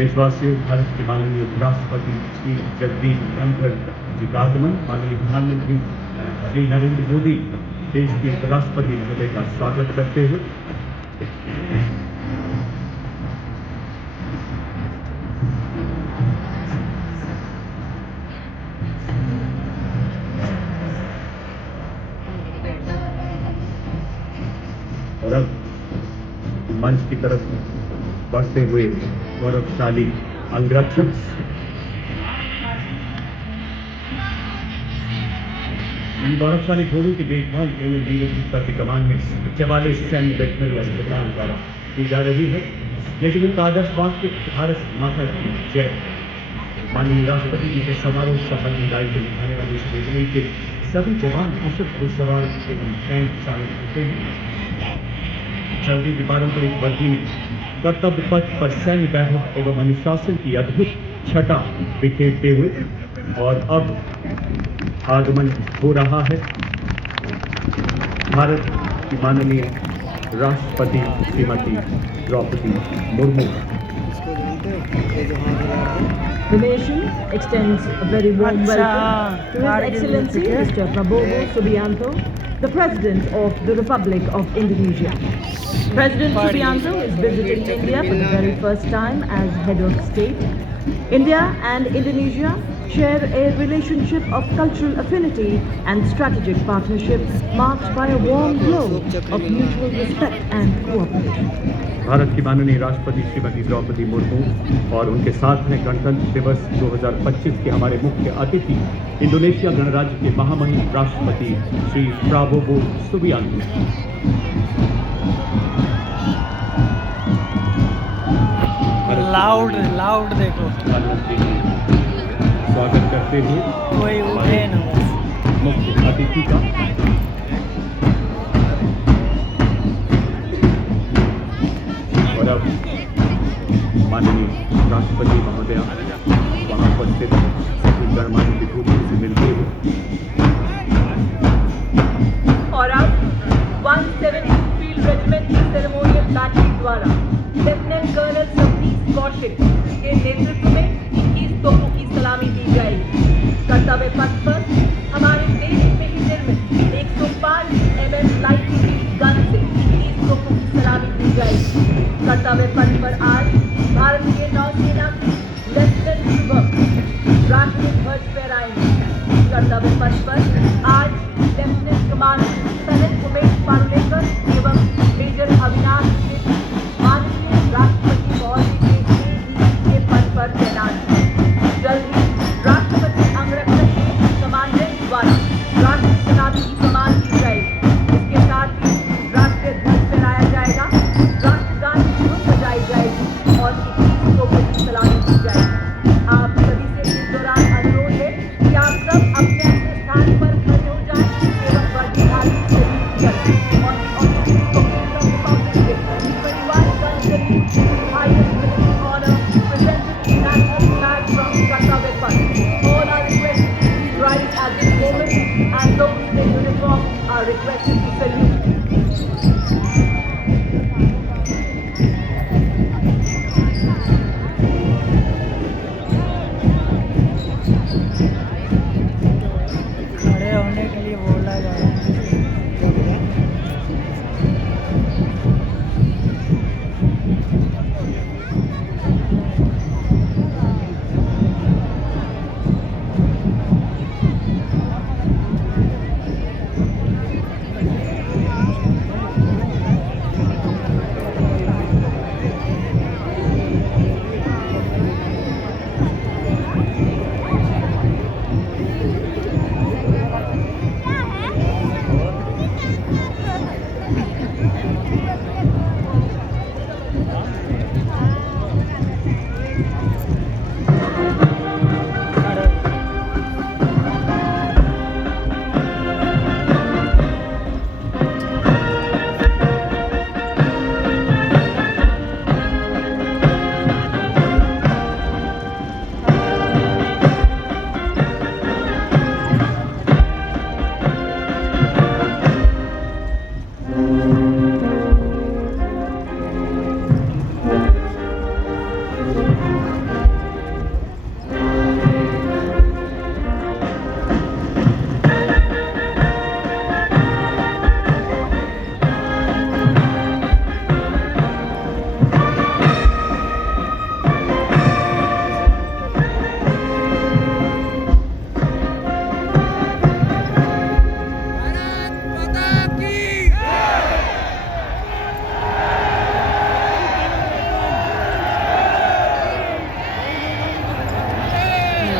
देशवासियों, भारत के माननीय उपराष्ट्रपति श्री जगदीप धनखड़ जी का आगमन, माननीय प्रधानमंत्री श्री नरेंद्र मोदी देश के उपराष्ट्रपति महोदय का स्वागत करते हुए और अब मंच की तरफ बढ़ते हुए गौरवशाली अंगरक्षक इन गौरवशाली घोड़ों की देखभाल केवल वीर की कमान में 44 सैन्य बैठने अस्पताल द्वारा की जा रही है, लेकिन उनका आदर्श वाक्य भारत माता की जय। माननीय राष्ट्रपति जी के समारोह सफल विदाई को निभाने वाले इस रेलवे के सभी जवान कुशल घुड़सवार एवं टैंक शामिल होते हैं। चलती की पारंपरिक वर्दी में कर्तव्य पथ पर सैन्य बैठक एवं अनुशासन की अद्भुत छटा बिखेरते हुए और अब आगमन हो रहा है भारत की माननीय राष्ट्रपति Shrimati Draupadi Murmu. The nation extends a very warm welcome to His Excellency Mr. Prabowo Subianto, the President of the Republic of Indonesia. President Subianto is visiting India for the very first time as head of state. India and Indonesia share a relationship of cultural affinity and strategic partnership marked by a warm glow of mutual respect and cooperation. Bharat की माननीय राष्ट्रपति श्रीमती द्रौपदी मुर्मू और उनके साथ हैं गणतंत्र दिवस 2025 के हमारे मुख्य अतिथि इंडोनेशिया गणराज्य के महामहिम राष्ट्रपति श्री प्राबोवो सुबियांतो। लाउड देखो। प्रधानमंत्री स्वागत करते हुए कोई उठे ना बस। मुख्य अतिथि का और अब माननीय राष्ट्रपति महोदय वहां उपस्थित सभी गणमान्य विभूतियों से मिलते हुए और अब 170 फील्ड रेजिमेंट की सेरेमोनियल बैटरी द्वारा लेफ्टिनेंट कर्नल सतीश कौशिक के नेतृत्व में 21 तोपों की सलामी दी जाएगी। कर्तव्य पथ पर हमारे देश में ही निर्मित 105 mm लाइट गन से 21 तोपों की सलामी दी जाएगी। कर्तव्य पथ पर आज भारतीय नौसेना की लेफ्टिनेंट शुभम राष्ट्रीय ध्वज फहराएंगे। कर्तव्य पथ पर आज लेफ्टिनेंट कमांडर सैनिक उमेश पारुलेकर एवं मेजर अविनाश के माननीय राष्ट्रपति महोदय के पद पर तैनात हैं। जल्द ही राष्ट्रपति अंगरक्षक के कमांडेंट द्वारा राष्ट्रीय सेनानी की कमान दी जाएगी। इसके साथ ही राष्ट्रीय ध्वज फहराया जाएगा, राष्ट्रगान की धुन बजाई जाएगी और 21 तोपों की सलामी दी जाएगी। आप सभी से इस दौरान अनुरोध है कि आप सब अपने अपने स्थान पर खड़े हो जाएं एवं वर्दीधारी सैल्यूट करें और highest military honor presented the national flag from Kartavya Path. All are requested to please rise at this moment and those in uniform are requested to salute. खड़े होने के लिए बोला जा रहा है।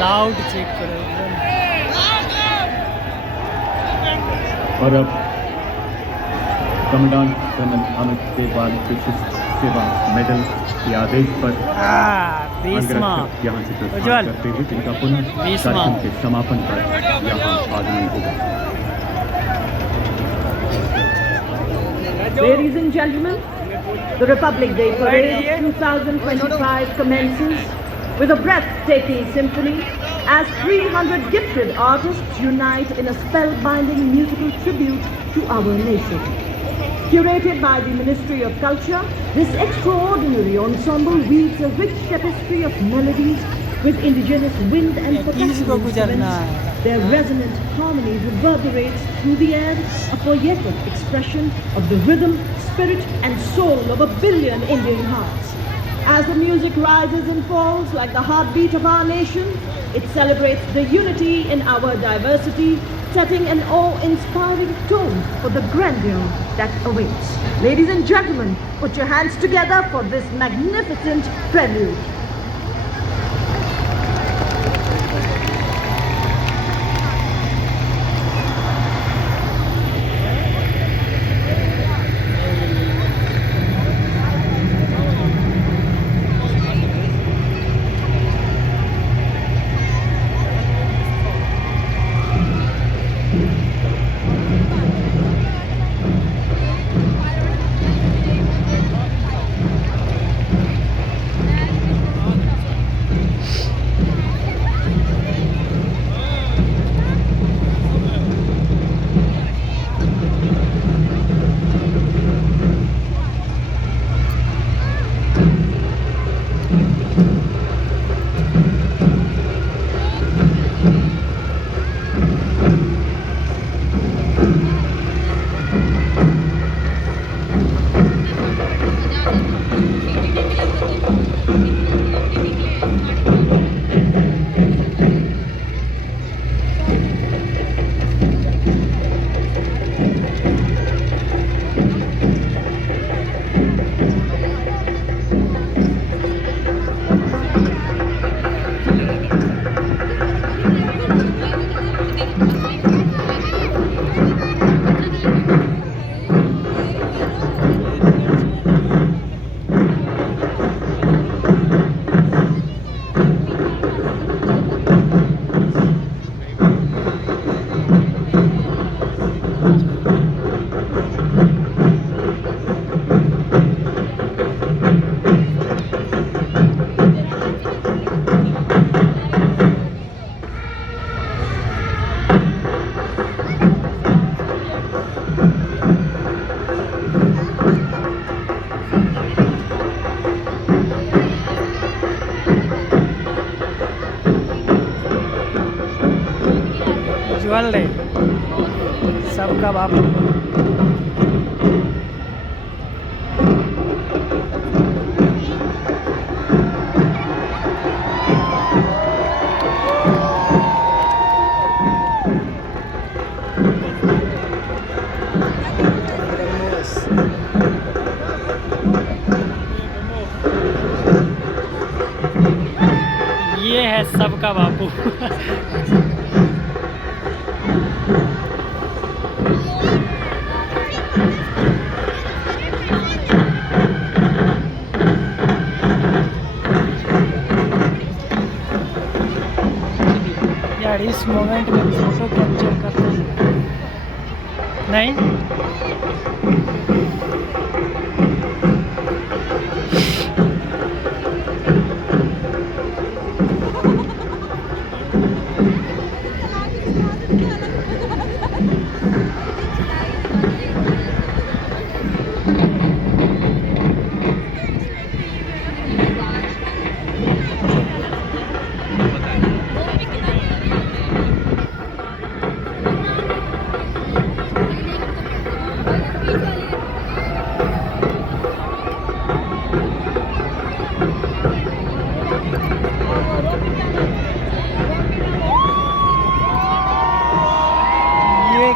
लाउड चेक करो। और अब कमांडेंट कर्नल अमित देवाल विशिष्ट सेवा मेडल के आदेश पर भीष्मा अंगरक्षक यहाँ से प्रस्थान उज्ज्वल करते हुए जिनका पुनः भीष्मा। कार्यक्रम के समापन पर यहाँ आगमन होगा। Ladies and gentlemen, the Republic Day Parade 2025 commences with a breathtaking symphony as 300 gifted artists unite in a spellbinding musical tribute to our nation. Curated by the Ministry of Culture, this extraordinary ensemble weaves a rich tapestry of melodies with indigenous wind and percussion instruments. Their resonant harmony reverberates through the air, a poetic expression of the rhythm, spirit and soul of a billion Indian hearts. As the music rises and falls like the heartbeat of our nation, it celebrates the unity in our diversity, setting an awe-inspiring tone for the grandeur that awaits. Ladies and gentlemen, put your hands together for this magnificent prelude. उज्ज्वल रे सबका बापू। ये है सबका बापू। यार इस moment में photo capture करते हैं नहीं।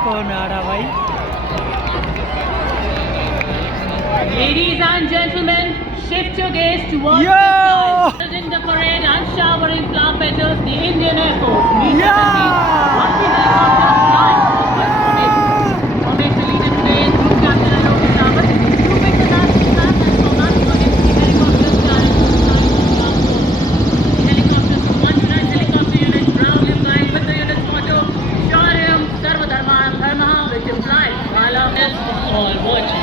कौन आ रहा भाई? Ladies and gentlemen, shift your gaze towards the sky. In the parade and showering flower petals, the Indian Air Force meets the helicopter flying for the first formation. Formation leader today is Group Captain Alok Rawat. Grouping the national flag and formatting against the helicopters flying for the flying flower force. The helicopters from 109 helicopter unit proudly flying with the unit's motto, Shauriyam Sarvadharmanam Dharmah, which implies violence for all watching.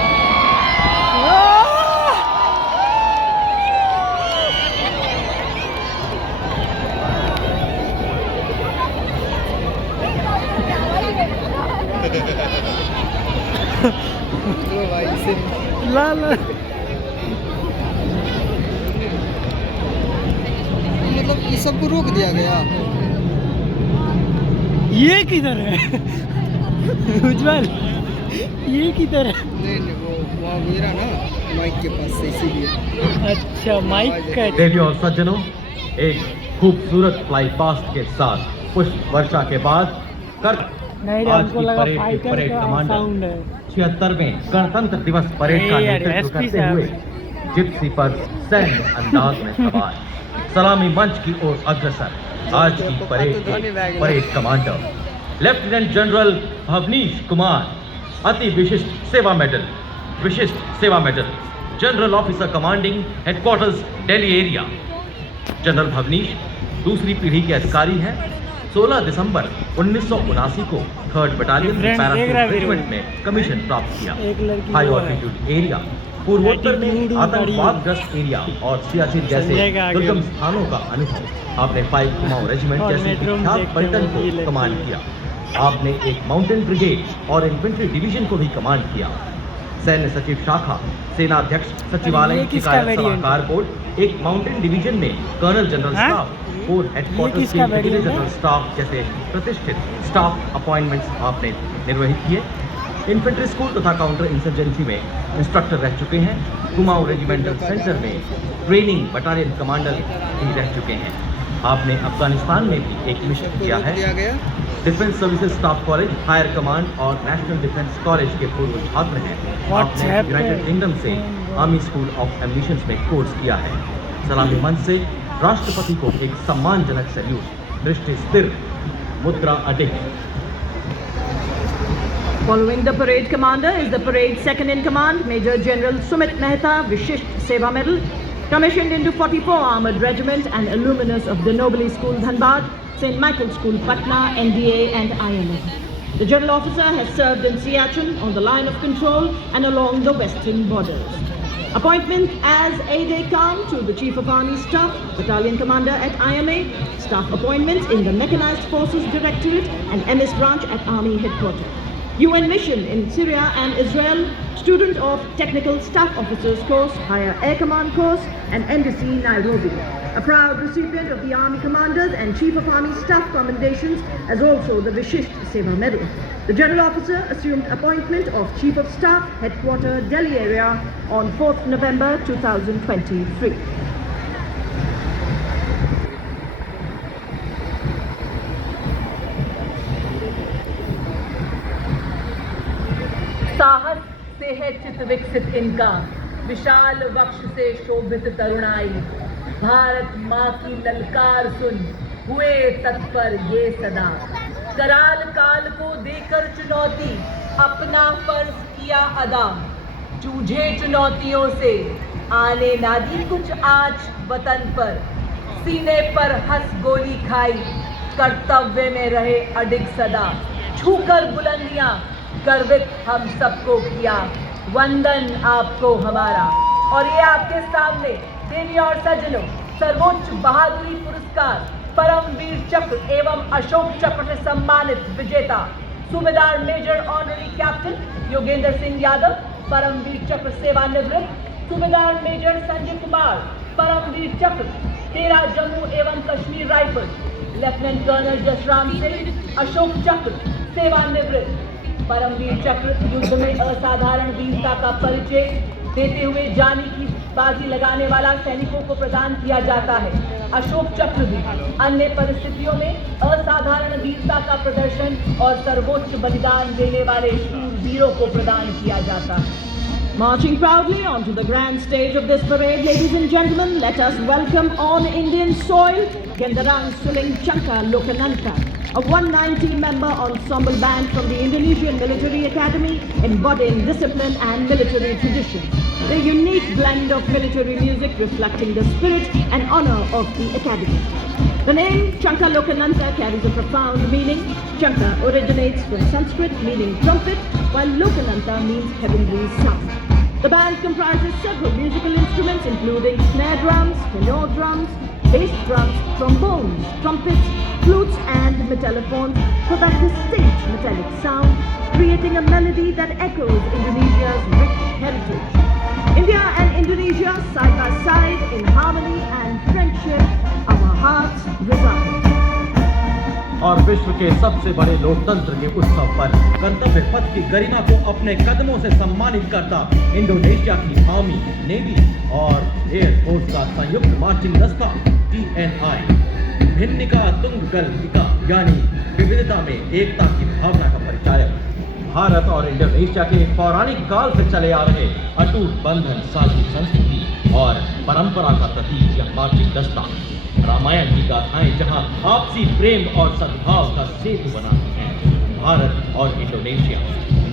ला ला मतलब ये सबको रोक दिया गया। ये किधर है उज्जवल, ये किधर है? नहीं वो वहाँ गिरा ना माइक के पास से, इसीलिए। अच्छा माइक का। देवियों और सज्जनों, एक खूबसूरत फ्लाई पास्ट के साथ पुष्प वर्षा के बाद कर नहीं, आज हमको की लगा परेड के फाइटर परेड का कमांडर साउंड है। 76वें गणतंत्र दिवस परेड का ए यार, नेतृत्व SP करते साहब। हुए जिप्सी पर सैन्य अंदाज में सवार सलामी मंच की ओर अग्रसर आज की परेड के parade commander lieutenant general Bhavnish Kumar, अति विशिष्ट सेवा medal general officer commanding headquarters Delhi area. General Bhavnish दूसरी पीढ़ी के अधिकारी हैं। 16 दिसंबर 1979 को 3rd बटालियन Difference देख रहा है पैराशूट वीडियो। रेजिमेंट में कमीशन प्राप्त किया। एक लड़की हाई वो है। ऑल्टीट्यूड एरिया, पूर्वोत्तर में Attitude आतंकवादग्रस्त एरिया और सियाचिन जैसे संजय का आगे दुर्गम हो। स्थानों का अनुभव। आपने 5 कुमाऊं रेजिमेंट और जैसी मेट्रो में विख्यात देखते पलटन हैं वो ये को कमांड लड़की। किया। आपने एक माउंटेन ब्रिगेड और इन्फेंट्री डिवीजन को भी कमांड किया। सैन्य सचिव शाखा, सेनाध्यक्ष सचिवालय, ये किसका शिकायत वेरिएंट है? सलाहकार बोर्ड, एक माउंटेन डिवीजन में कर्नल जनरल हाँ? स्टाफ, कोर हेडक्वार्टर्स के किसका ब्रिगेडियर वेरिएंट है? जनरल स्टाफ जैसे प्रतिष्ठित स्टाफ अपॉइंटमेंट्स आपने निर्वहित किए। इन्फेंट्री स्कूल तथा काउंटर इंसर्जेंसी में इंस्ट्रक्टर रह चुके हैं। कुमाऊं रेजिमेंटल सेंटर में ट्रेनिंग बटालियन कमांडर भी रह चुके हैं। आपने अफगानिस्तान में भी एक मिशन किया रोक है। दिया गया। Defence services staff college, higher command और नेशनल डिफेंस कॉलेज के पूर्व छात्र हैं। आपने WhatsApp यूनाइटेड पे। किंगडम से आर्मी स्कूल ऑफ एम्बिशंस में कोर्स किया है। सलामी मंच से राष्ट्रपति को एक सम्मानजनक सैल्यूट, दृष्टि स्थिर, मुद्रा अडिग। Following the parade commander is the parade second in command, Major General Sumit Mehta, Vishisht Seva Medal, commissioned into 44 Armored Regiment and alumnus of the Nobili School Dhanbad, St. Michael's School Patna, NDA and IMA. The general officer has served in Siachen on the line of control and along the western borders. Appointment as aide-de-camp to the Chief of Army Staff, Battalion Commander at IMA, staff appointments in the Mechanized Forces Directorate and MS branch at Army Headquarters. UN mission in Syria and Israel, student of Technical Staff Officers course, Higher Air Command course and Embassy Nairobi. A proud recipient of the Army Commanders and Chief of Army Staff commendations as also the Vishisht Seva Medal. The General Officer assumed appointment of Chief of Staff, Headquarter, Delhi area on 4th November 2023. साहस से है चित विकसित इनका, विशाल वक्ष से शोभित तरुणाई। भारत माँ की ललकार सुन, हुए तत्पर ये सदा। कराल काल को देकर चुनौती, अपना फर्ज किया अदा। जूझे चुनौतियों से, आने ना दी कुछ आँच वतन पर। सीने पर हंस गोली खाई, कर्तव्य में रहे अडिग सदा। छूकर बुलंदियां, गर्वित हम सबको किया, वंदन आपको हमारा। और ये आपके सामने देवी और सज्जनों, सर्वोच्च बहादुरी पुरस्कार परम वीर चक्र एवं अशोक चक्र से सम्मानित विजेता सूबेदार major honorary captain Yogendra Singh Yadav, Param Vir चक्र सेवानिवृत्त सूबेदार मेजर संजय कुमार, परम वीर चक्र 13 जम्मू एवं Kashmir rifle, lieutenant colonel Jasram Singh, Ashok Chakra सेवानिवृत्त। परमवीर चक्र युद्ध में असाधारण वीरता का परिचय देते हुए जानी की बाजी लगाने वाला सैनिकों को प्रदान किया जाता है। अशोक चक्र भी अन्य परिस्थितियों में असाधारण वीरता का प्रदर्शन और सर्वोच्च बलिदान देने वाले शूर वीरों को प्रदान किया जाता है। Marching proudly onto the grand stage of this parade, ladies and gentlemen, let us welcome on Indian soil Gendarang Suling Changka Lokananta, a 190-member ensemble band from the Indonesian Military Academy, embodying discipline and military tradition. A unique blend of military music reflecting the spirit and honor of the academy. The name Changka Lokananta carries a profound meaning. Changka originates from Sanskrit meaning trumpet, while Lokananta means heavenly sound. The band comprises several musical instruments including snare drums, tenor drums, bass drums, trombones, trumpets, flutes and metallophones for that distinct metallic sound, creating a melody that echoes Indonesia's rich heritage. India and Indonesia side by side in harmony and friendship, our hearts reside. और विश्व के सबसे बड़े लोकतंत्र के उत्सव पर कर्तव्य पथ की गरिमा को अपने कदमों से सम्मानित करता इंडोनेशिया की आर्मी, नेवी और एयरफोर्स का संयुक्त मार्चिंग दस्ता TNI भिन्निका तुंगगलिका यानी विविधता में एकता की भावना का परिचायक। भारत और इंडोनेशिया के पौराणिक काल से चले आ रहे अटूट बंधन, साझी संस्कृति और परंपरा का प्रतीक यह मार्चिंग दस्ता। रामायण की गाथाएं जहां आपसी प्रेम और सद्भाव का सेतु बनाती हैं। भारत और इंडोनेशिया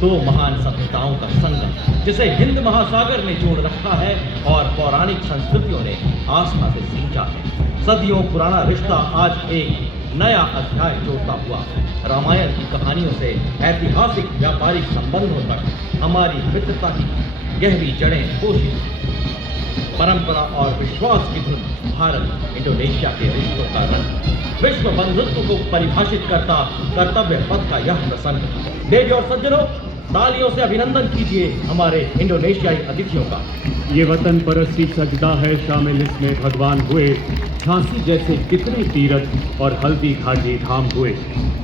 दो महान सभ्यताओं का संगम, जिसे हिंद महासागर ने जोड़ रखा है और पौराणिक संस्कृतियों ने आस्था से सींचा है। सदियों पुराना रिश्ता आज एक नया अध्याय जोड़ता हुआ रामायण की कहानियों से ऐतिहासिक व्यापारिक संबंधों तक हमारी मित्रता की गहरी जड़ें पोषित। परंपरा और विश्वास की धुन भारत इंडोनेशिया के रिश्तों का रंग, विश्व बंधुत्व को परिभाषित करता कर्तव्य पथ का यह प्रसंग। देवी और सज्जनों, तालियों से अभिनंदन कीजिए हमारे इंडोनेशियाई अतिथियों का। ये वतन परस्ती सजदा है, शामिल इसमें भगवान हुए। झांसी जैसे कितने तीरथ और हल्दी घाटी धाम हुए।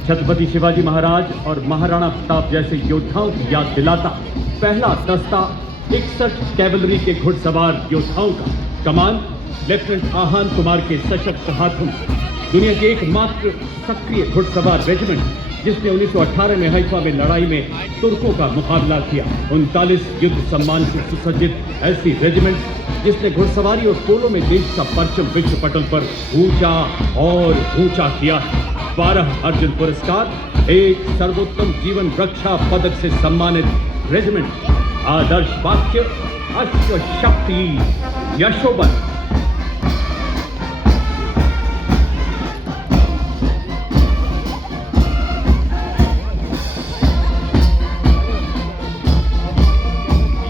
छत्रपति शिवाजी महाराज और महाराणा प्रताप जैसे योद्धाओं की याद दिलाता पहला दस्ता 61 कैवलरी के घुड़सवार योद्धाओं का कमान लेफ्टिनेंट आहान कुमार के सशक्त हाथों। दुनिया के एकमात्र सक्रिय घुड़सवार रेजिमेंट जिसने 1918 में हैफा में लड़ाई में तुर्कों का मुकाबला किया। 39 युद्ध सम्मान से सुसज्जित ऐसी रेजिमेंट जिसने घुड़सवारी और पोलो में देश का परचम विश्व पटल पर ऊंचा और ऊंचा किया। 12 अर्जुन पुरस्कार, एक सर्वोत्तम जीवन रक्षा पदक से सम्मानित रेजिमेंट। आदर्श वाक्य अश्व शक्ति यशोबल।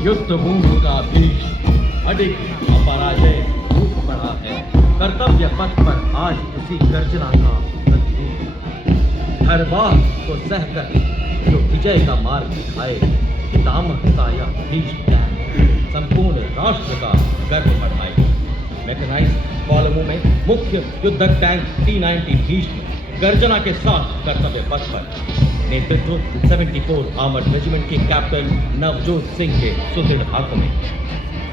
युद्ध भूमि का भीष्म अधिक अपराजय रूप पड़ा है। कर्तव्य पथ पर आज उसी गर्जना का प्रतिरूप। हर बात को सहकर जो विजय का मार्ग दिखाए, पितामह या भीष्म संपूर्ण राष्ट्र का गर्व बढ़ाए। मैकेनाइज्ड कॉलमों में मुख्य युद्धक टैंक T90 भीष्म गर्जना के साथ कर्तव्य पथ पर। नेतृत्व 74 आर्मर्ड रेजिमेंट के कैप्टन नवजोत सिंह के सुदृढ़ हाथों में।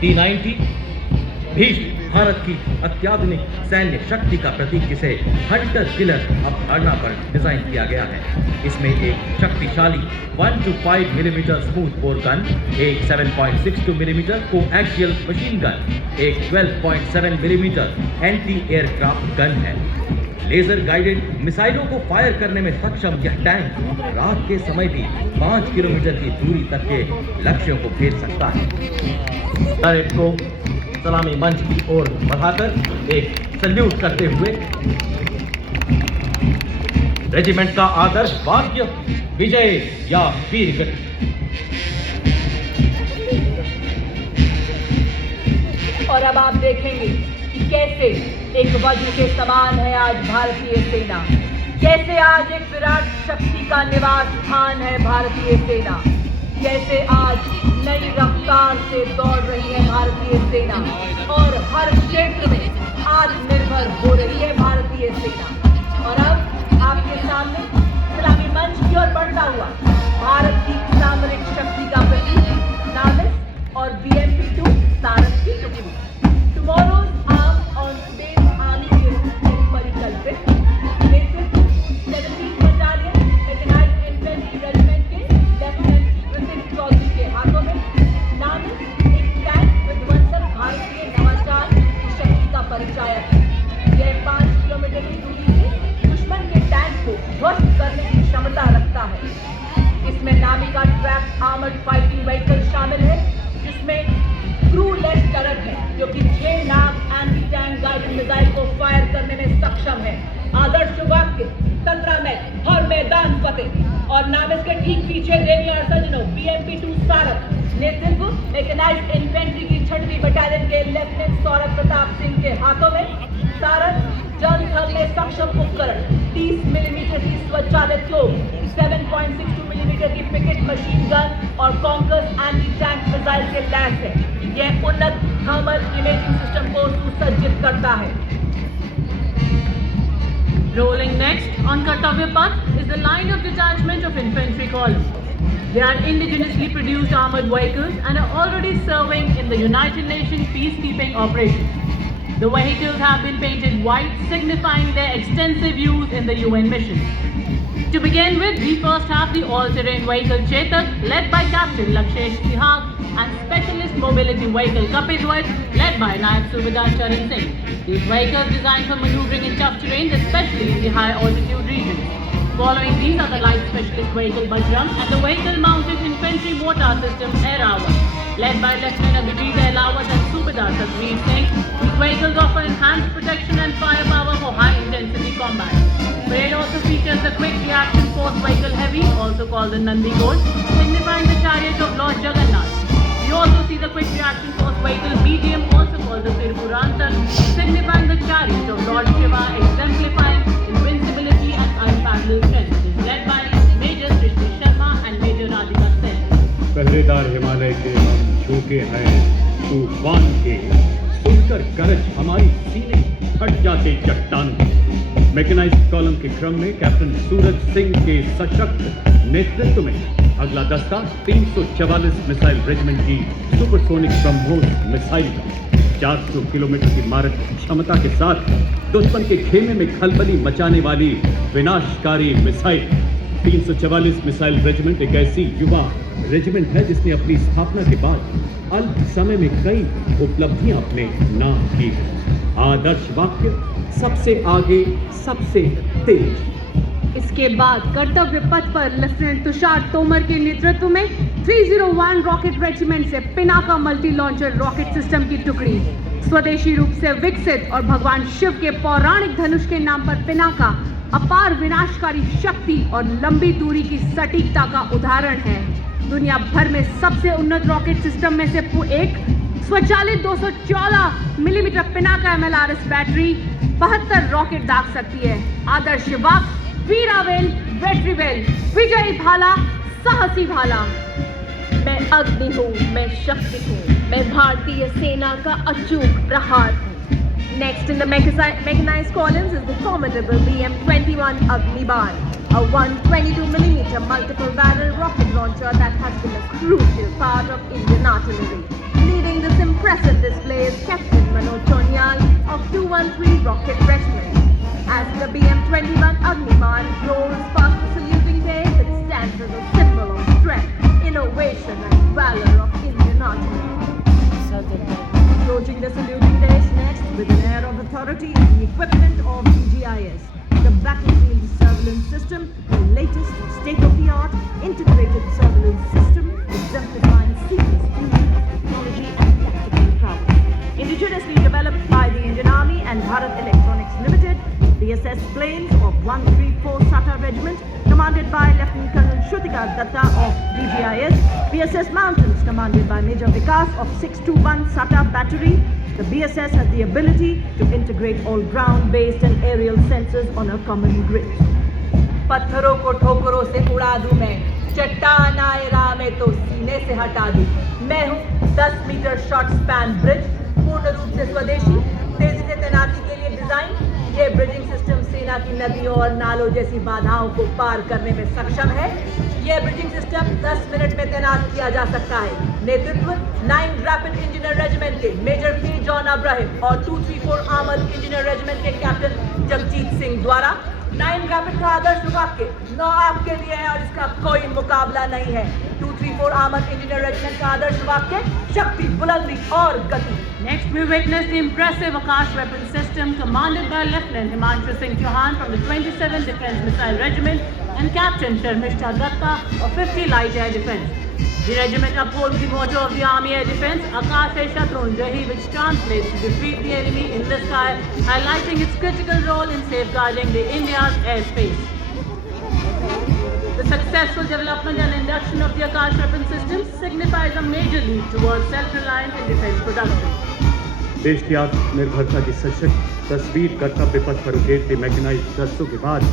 T90 भीष्म भारत की अत्याधुनिक सैन्य शक्ति का प्रतीक, जिसे हंटर किलर अवधारणा पर डिजाइन किया गया है। इसमें एक शक्तिशाली 125 मिलीमीटर स्मूथ बोर गन, एक 7.62 मिलीमीटर कोएक्सियल मशीन गन, एक 12.7 मिलीमीटर एंटी एयरक्राफ्ट गन है। लेजर गाइडेड मिसाइलों को फायर करने में सक्षम यह टैंक रात के समय भी 5 किलोमीटर की दूरी तक के लक्ष्यों को भेज सकता है। परेड को सलामी मंच की ओर बढ़ाकर एक सल्यूट करते हुए रेजिमेंट का आदर्श वाक्य विजय या वीरगति। और अब आप देखेंगे कि कैसे एक वज्र के समान है आज भारतीय सेना, कैसे आज एक विराट शक्ति का निवास स्थान है भारतीय सेना, कैसे आज नई रफ्तार से दौड़ रही है भारतीय सेना और हर क्षेत्र में आत्मनिर्भर हो रही है भारतीय सेना। और अब आपके सामने सलामी मंच की ओर बढ़ता हुआ भारत की सामरिक शक्ति का प्रतीक नाविक और BMP-2 सारस की टुकड़ी। Tomorrow's arm on today's army के रूप में परिकल्पित नेतृत्व 17 बटालियन मैकेनाइज्ड इन्फेंट्री रेजिमेंट के लेफ्टिनेंट ऋतिक चौधरी के हाथों में नामित आर्मर्ड फाइटिंग व्हीकल शामिल है, जिसमें क्रू-लेस टरट है, जो कि 6 नाग एंटी टैंक गाइडेड मिसाइल को फायर करने में सक्षम है। आदर्श वाक्य, तंत्रा में हर मैदान फतेह। और नाम इसके ठीक पीछे देवियां और सज्जनों, BMP-2 सारथ। नेतृत्व मैकेनाइज्ड इन्फेंट्री की 6वीं बटालियन के लेफ्टिनेंट सौरभ प्रताप सिंह के हाथों में। सारथ जल थल में सक्षम उपकरण, 30 मिलीमीटर की स्वचालित तोप, 7.62 मिलीमीटर की पिकेट मशीन गन और कॉन्कर्स एंटी टैंक मिसाइल के लैस है। यह उन्नत थर्मल इमेजिंग सिस्टम को सुसज्जित करता है। Rolling next on Kartavya Path is the line of detachment of infantry column. They are indigenously produced armored vehicles and are already serving in the United Nations peacekeeping operations. The vehicles have been painted white, signifying their extensive use in the UN mission. To begin with, we first have the all-terrain vehicle Chetak, led by Captain Lakshesh Sihag, and Specialist Mobility Vehicle Kapidwar, led by Nayab Subedar Charan Singh. These vehicles designed for maneuvering in tough terrain, especially in the high altitude regions. Following these are the light specialist vehicle Bajrang and the vehicle mounted infantry mortar system Airawa, led by Lieutenant Abhijit Ailawat and Subedar Satveer Singh. These vehicles offer enhanced protection and firepower for high intensity combat. Parade also features the Quick Reaction Force Vehicle Heavy, also called the Nandi Ghosh, signifying the chariot of Lord Jagannath. We also see the Quick Reaction Force Vehicle Medium, also called the Tirpurantan, signifying the chariot of Lord Shiva, exemplifying invincibility and unparalleled strength. It is led by Major Srishti Sharma and Major Radhika Sen. पहरेदार हिमालय के हम झोंके हैं तूफान के, सुनकर गरज हमारी सीने फट जाते चट्टानों। मैकेनाइज्ड कॉलम के क्रम में कैप्टन सूरज सिंह के सशक्त नेतृत्व में अगला दस्ता 344 मिसाइल रेजिमेंट की सुपरसोनिक ब्रह्मोस मिसाइल का 400 किलोमीटर की मारक क्षमता के साथ दुश्मन के खेमे में खलबली मचाने वाली विनाशकारी मिसाइल। 344 मिसाइल रेजिमेंट एक ऐसी युवा रेजिमेंट है जिसने अपनी स्थापना के बाद अल्प समय में कई उपलब्धियां अपने नाम की हैं। आदर्श वाक्य, सबसे आगे सबसे तेज। इसके बाद कर्तव्य पथ पर लेफ्टिनेंट तुषार तोमर के नेतृत्व में 301 रॉकेट रेजिमेंट से Pinaka multi launcher rocket system की टुकड़ी, स्वदेशी रूप से विकसित और भगवान शिव के पौराणिक धनुष के नाम पर पिनाका अपार विनाशकारी शक्ति और लंबी दूरी की सटीकता का उदाहरण है। दुनिया भर में सबसे उन्नत रॉकेट सिस्टम में से एक स्वचालित 214 millimetre Pinaka MLRS battery 72 rocket दाग सकती है। आदर्श वाक्य, वीरावेल, वेट्रीवेल, विजयी भाला, साहसी भाला। मैं अग्नि हूँ, मैं शक्ति हूँ, मैं भारतीय सेना का अचूक प्रहार हूँ। Next in the mechanized columns is the formidable BM-21 Agnibaar, a 122mm multiple barrel rocket launcher that has been a crucial part of Indian artillery. Leading this impressive display is Captain Manoj Chonial of 213 Rocket Regiment. As the BM-21 Agnibaar rolls past the saluting base, it stands as a symbol of strength, innovation and valor of Indian artillery. Approaching the saluting base next with an air of authority is the equipment of DGIS, the battlefield surveillance system, the latest state-of-the-art integrated surveillance system exemplifying seamless fusion of technology and tactical prowess. Indigenously developed by the Indian Army and Bharat Electronics Limited, BSS planes of 134 SATA Regiment, commanded by Lieutenant Colonel Shrutika Datta of DGIS, BSS Mountains, commanded by Major Vikas of 621 SATA Battery. The BSS has the ability to integrate all ground-based and aerial sensors on a common grid. पत्थरों को ठोकरों से उड़ा दूं मैं, चट्टान आए राह में तो सीने से हटा दूं। मैं हूँ 10 मीटर शॉर्ट स्पैन ब्रिज, पूर्ण रूप से स्वदेशी, तेजी से तैनाती के लिए डिजाइन। ये ब्रिजिंग सिस्टम सेना की नदियों और नालों जैसी बाधाओं को पार करने में सक्षम है। यह ब्रिजिंग सिस्टम 10 मिनट में तैनात किया जा सकता है। नेतृत्व 9 रैपिड इंजीनियर रेजिमेंट के मेजर P. जॉन अब्राहिम और 234 आर्मर्ड इंजीनियर रेजिमेंट के कैप्टन जगजीत सिंह द्वारा। 9 रैपिड का आदर्श वाक्य 9 आपके लिए है और इसका कोई मुकाबला नहीं है। 234 आर्मर्ड इंजीनियर रेजिमेंट का आदर्श वाक्य शक्ति, बुलंदी और गति। Next, we witness the impressive Akash weapon system commanded by Lieutenant Himanshu Singh Chauhan from the 27th Defence Missile Regiment and Captain Sharmishta Datta of 50 Light Air Defence. The regiment upholds the motto of the Army Air Defence, Akashe Shatrun Jahi, which translates to defeat the enemy in the sky, highlighting its critical role in safeguarding the India's airspace. The successful development and induction of the Akash weapon system signifies a major leap towards self-reliance in defence production. देश की आत्मनिर्भरता की सशक्त तस्वीर कर्तव्य पथ पर उकेरते mechanised दस्तों के बाद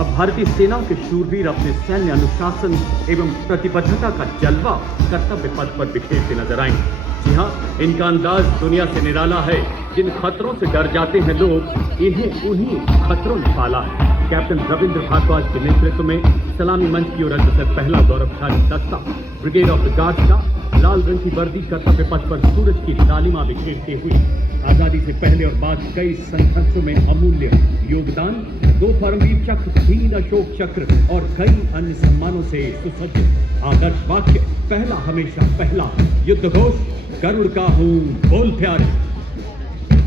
अब भारतीय सेनाओं के शूरवीर अपने सैन्य अनुशासन एवं प्रतिबद्धता का जलवा कर्तव्य पथ पर बिखेरते नजर आएंगे। जी हाँ, इनका अंदाज दुनिया से निराला है। जिन खतरों से डर जाते हैं लोग, इन्हें उन्हीं खतरों ने पाला है। कैप्टन रविंद्र भारद्वाज के नेतृत्व में सलामी मंच की ओर अग्रसर पहला गौरवशाली दस्ता ब्रिगेड ऑफ द गार्ड्स का लाल रंग की वर्दी कर्तव्य पथ पर सूरज की लालिमा बिखेरते हुए आजादी से पहले और बाद कई संघर्षों में अमूल्य योगदान, 2 परमवीर चक्र, 3 अशोक चक्र और कई अन्य सम्मानों से सुसज्जित आदर्श वाक्य, पहला हमेशा पहला, युद्ध घोष, गरुड़ का हूँ बोल प्यारे।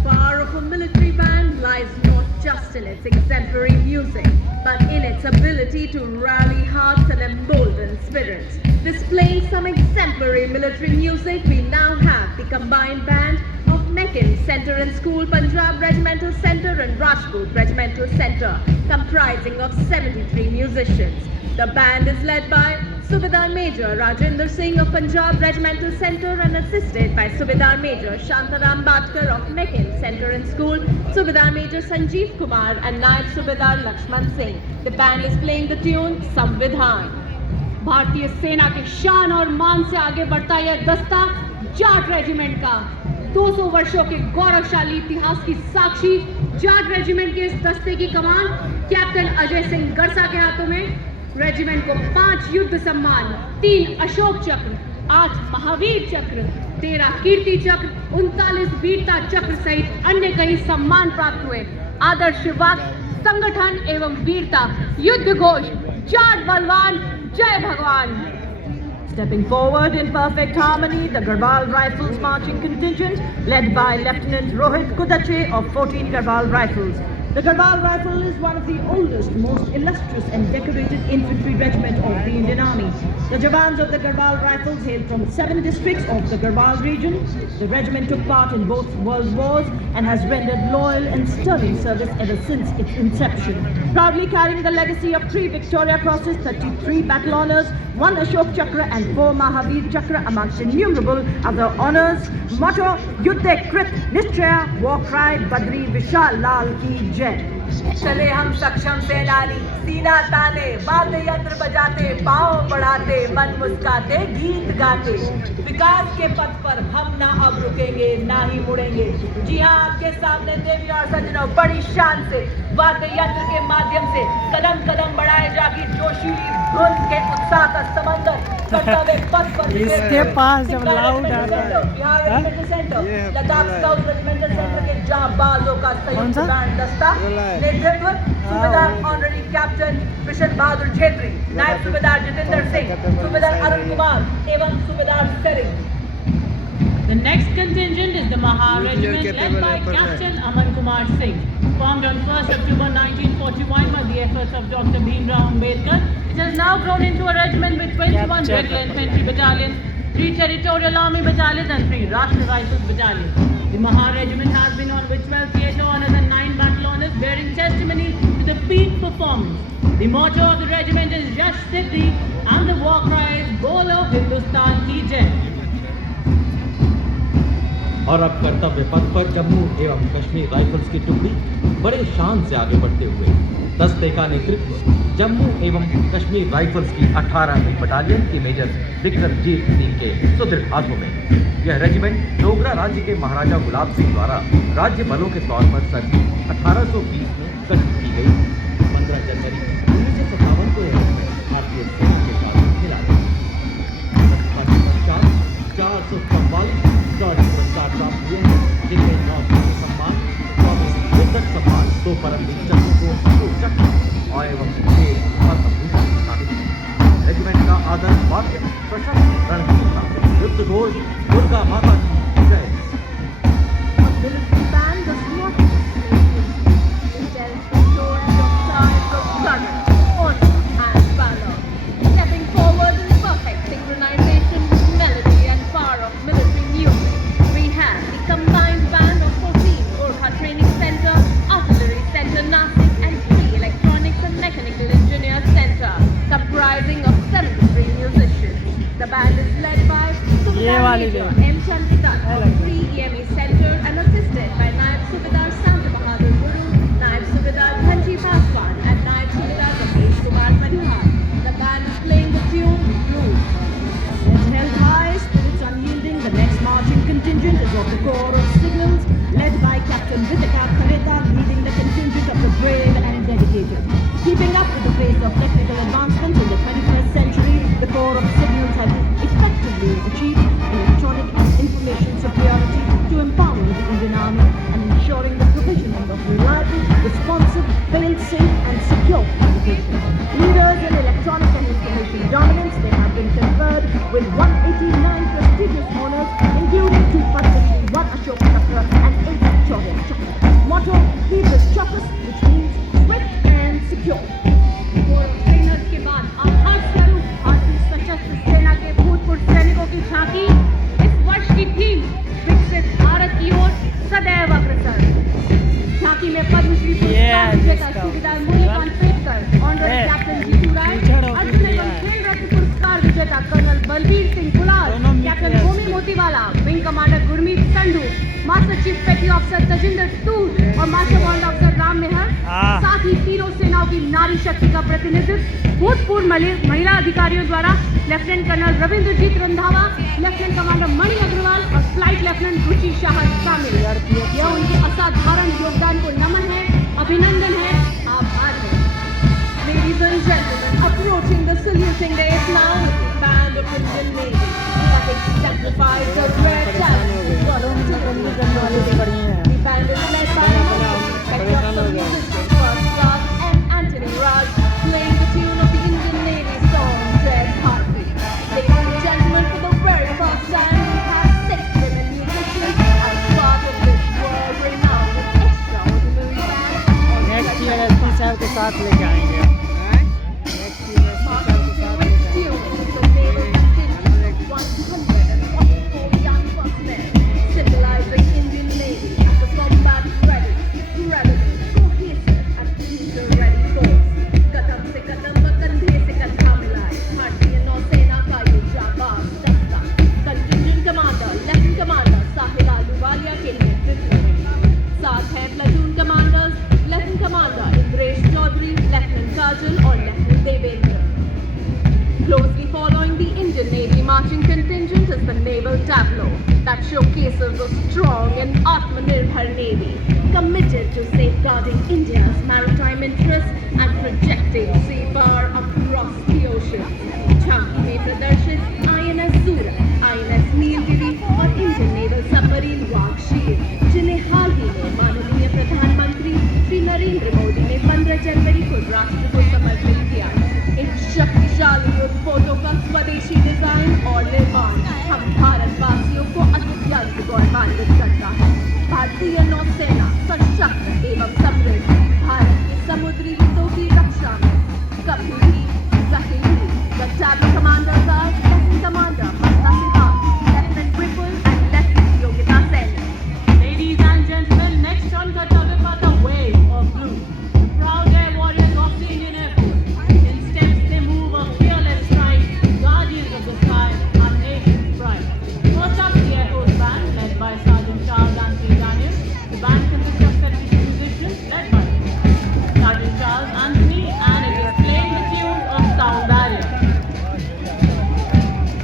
Power of a military band lies not just in its exemplary music, but in its ability to rally hearts and embolden spirits. Displaying some exemplary military music, we now have the combined band of Meccan Centre and School, Punjab Regimental Centre and Rajput Regimental Centre, comprising of 73 musicians. The band is led by Subedar Major Rajinder Singh of Punjab Regimental Centre and assisted by Subedar Major Shantaram Batkar of Meccan Centre and School, Subedar Major Sanjeev Kumar and Naib Subedar Lakshman Singh. The band is playing the tune Samvidhan. भारतीय सेना के शान और मान से आगे बढ़ता यह दस्ता जाट रेजिमेंट का 200 वर्षों के गौरवशाली इतिहास की साक्षी जाट रेजिमेंट के इस दस्ते की कमान कैप्टन अजय सिंह गरसा के हाथों में। रेजिमेंट को 5 युद्ध सम्मान, 3 अशोक चक्र, 8 महावीर चक्र, 13 कीर्ति चक्र, 39 वीरता चक्र सहित अन्य कई सम्मान प्राप्त हुए। आदर्श वाक्य, संगठन एवं वीरता, युद्ध घोष, जाट बलवान, जय भगवान। Stepping forward in perfect harmony, the Garbhal Rifles marching contingent, led by Lieutenant Rohit Kudache of 14 Garbhal Rifles. The Garbhal Rifle is one of the oldest, most illustrious and decorated infantry regiment of the Indian Army. The Jawans of the Garbhal Rifles hail from 7 districts of the Garbhal region. The regiment took part in both world wars and has rendered loyal and sterling service ever since its inception. Proudly carrying the legacy of 3 Victoria Crosses, 33 battle honours, 1 Ashok Chakra and 4 Mahavir Chakra amongst innumerable other honours. Motto, Yuddhe Krit Nischaya, war cry, Badri Vishal Lal Ki Jai. चले हम सक्षम सेनानी, सीना ताने, वाद्य यंत्र बजाते, पाँव बढ़ाते, मन मुस्काते, गीत गाते। विकास के पथ पर हम ना अब रुकेंगे, ना ही मुड़ेंगे। जी हाँ, आपके सामने देवी और सज्जनों बड़ी शान से वाद्य यंत्र के माध्यम से कदम कदम बढ़ाए जागी जोशीली धुन के उत्साह का समंदर कर्तव्य पथ पर। इसके पास जब लाउड आता है, Bihar regimental centre, Ladakh south regimental centre के जांबाजों का संयुक्त बैंड दस्ता, नेतृत्व सूबेदार ऑनररी कैप्टन कृष्ण बहादुर छेत्री, नायब सूबेदार जितेंद्र सिंह, सूबेदार अरुण कुमार एवं सूबेदार Tsering. The next contingent is the Maha Regiment led by Captain Aman Kumar Singh. Formed on 1st October 1941 by the efforts of Dr. Bhimrao Ambedkar, it has now grown into a regiment with 21 regular infantry battalions, 3 territorial army battalions and 3 Rashtra Rifles battalions. The Maha Regiment has been on with 12 theatre honours and 9 battle honours, bearing testimony to the peak performance. The motto of the regiment is Yash Siddhi and the war cry is Bolo Hindustan Ki Jai. और अब कर्तव्य पथ पर जम्मू एवं Kashmir rifles की टुकड़ी बड़े शान से आगे बढ़ते हुए दस्ते का नेतृत्व जम्मू एवं कश्मीर राइफल्स की 18वीं बटालियन की मेजर विक्रमजीत सिंह के सुदृढ़ हाथों में। यह रेजिमेंट डोगरा राज्य के महाराजा गुलाब सिंह द्वारा राज्य बलों के तौर पर सन 1820 में गठित की गई। 15 जनवरी 1957 को यह भारतीय सेना के साथ मिला। 444 पुरस्कार प्राप्त हुए हैं, जिनमें 9 सम्मान, 24 युद्धक सम्मान, 2 परमवीर चक्र, 2 चक्र और एवं 6 पद्मभूषण शामिल हैं। रेजिमेंट का आदर्श वाक्य प्रशस्त रणनीति, युद्ध घोष, दुर्गा माता की जय। Military band does not it tells the story of times of courage, honor and valor. Stepping forward in perfect synchronization Keeping up with the pace of technical advancements in the 21st century, the Corps of Signals have effectively achieved electronic and information superiority to empower the Indian Army and ensuring the provisioning of reliable, responsive, fail-safe and secure communication. Leaders in electronic and information dominance, they have been conferred with 189 prestigious honors, including 2 Padma Shri, 1 Ashok Chakra and 8 Shaurya Chakra. Motto, keep the chakras, which means swift and secure. Trainers के बाद आभार स्वरूप भारतीय सशस्त्र सेना के भूतपूर्व सैनिकों की झांकी। इस वर्ष की थीम विकसित भारत की ओर सदैव अग्रसर। झांकी में पद्मश्री पुरस्कार विजेता सूबेदार मुरलीकांत पेटकर, ऑनररी कैप्टन जीतू राय, अर्जुन एवं खेल रत्न पुरस्कार विजेता कर्नल बलबीर सिंह गुलाल, captain Homi Motiwala, wing commander Gurmeet Sandhu, master chief पेटी ऑफिसर तजिंदर तूर और मास्टर कमांड ऑफिसर राम मेहर, साथ ही तीनों सेनाओं की नारी शक्ति का प्रतिनिधित्व भूतपूर्व महिला अधिकारियों द्वारा lieutenant colonel Ravindrajeet Randhawa, lieutenant commander Mani Agarwal और फ्लाइट लेफ्टिनेंट रुचि शाह शामिल। यह उनके असाधारण योगदान को नमन है, अभिनंदन है, आभार है। Ladies and gentlemen, approaching the saluting dais now with the band of Indian Navy, that exemplifies the rare talent of the band is led by Inspector of Musicians First Class M. Anthony Raj, playing the tune of the Indian Navy song Dread Heartbeat. Ladies and gentlemen, for the very first time, we have 6 women musicians as part of this world-renowned and extraordinary band. Next year SP साहब के साथ लेके आएंगे। Symbolizing Indian Navy as a combat-ready, credible, cohesive, and future-ready force. कदम से कदम व कंधे से कंधा मिलाए भारतीय नौसेना का ये जाबाज दस्ता contingent commander lieutenant commander Sahil Ahluwalia के नेतृत्व में। साथ हैं platoon commanders lieutenant commander Indresh Chaudhary, lieutenant Kajal और lieutenant Devendra. Closely following the Indian Navy marching contingent is the naval tableau that showcases a strong and Atmanirbhar Navy committed to safeguarding India's maritime interests and projecting sea power across the oceans. झांकी में प्रदर्शित INS सूरत, INS Nilgiri और Indian Naval Submarine Warship, जिन्हें हाल ही में माननीय प्रधानमंत्री श्री नरेंद्र मोदी ने 15 जनवरी को राष्ट्र को समर्पित किया। इन शक्तिशाली युद्धपोतों का स्वदेशी डिजाइन और निर्माण हम भारतवासियों को अत्यंत गौरवान्वित करता है। भारतीय नौसेना सशक्त एवं समृद्ध भारत के समुद्री हितों की रक्षा में कभी भी जख्मी नहीं। The tableau commanders are Lieutenant Commander Hasna Sihar, Lieutenant Vipul and Lieutenant Yogita Sen. Ladies and gentlemen, next on Kartavya Path, a wave of blue. The proud air warriors of the Indian Air Force. In steps they move a fearless stride, guardians of the sky, our nation's pride. First up, the Air Force Band, led by Sergeant Charles Anthony Daniel. The band consists of 70 musicians, led by Sergeant Charles Anthony, and it is playing the tune of Sound Barrier.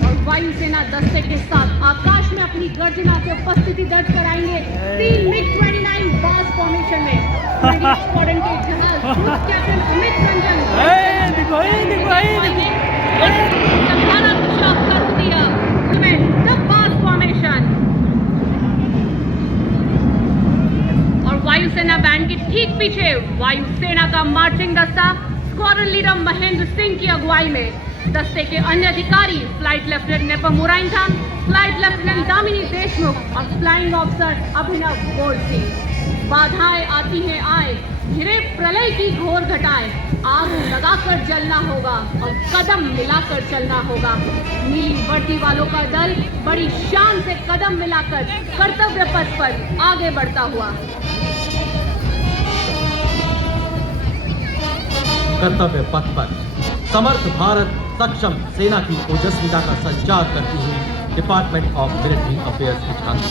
और वायुसेना दस्ते के साथ आकाश में अपनी गर्जना से उपस्थिति दर्ज कराएंगे 3 MiG-29 बास फॉर्मेशन में। स्क्वाड्रन के जहाज ग्रुप कैप्टन अमित रंजन संधारा शॉक कर दिया में द बास फॉर्मेशन। और वायुसेना बैंड के ठीक पीछे वायुसेना का मार्चिंग दस्ता स्क्वाड्रन लीडर महेंद्र सिंह की अगुवाई में। दस्ते के अन्य अधिकारी flight lieutenant Nepam Muraingthan, flight lieutenant Damini Deshmukh और फ्लाइंग ऑफिसर अभिनव गोल्ड। बाधाएं आती हैं आए, घिरे प्रलय की घोर घटाएं, आग लगाकर जलना होगा और कदम मिलाकर चलना होगा। नीली वर्दी वालों का दल बड़ी शान से कदम मिलाकर कर्तव्य पथ पर आगे बढ़ता हुआ। कर्तव्य पथ पर समर्थ भारत सक्षम सेना की ओजस्विता का संचार करती हुई डिपार्टमेंट ऑफ मिलिट्री अफेयर्स की झांकी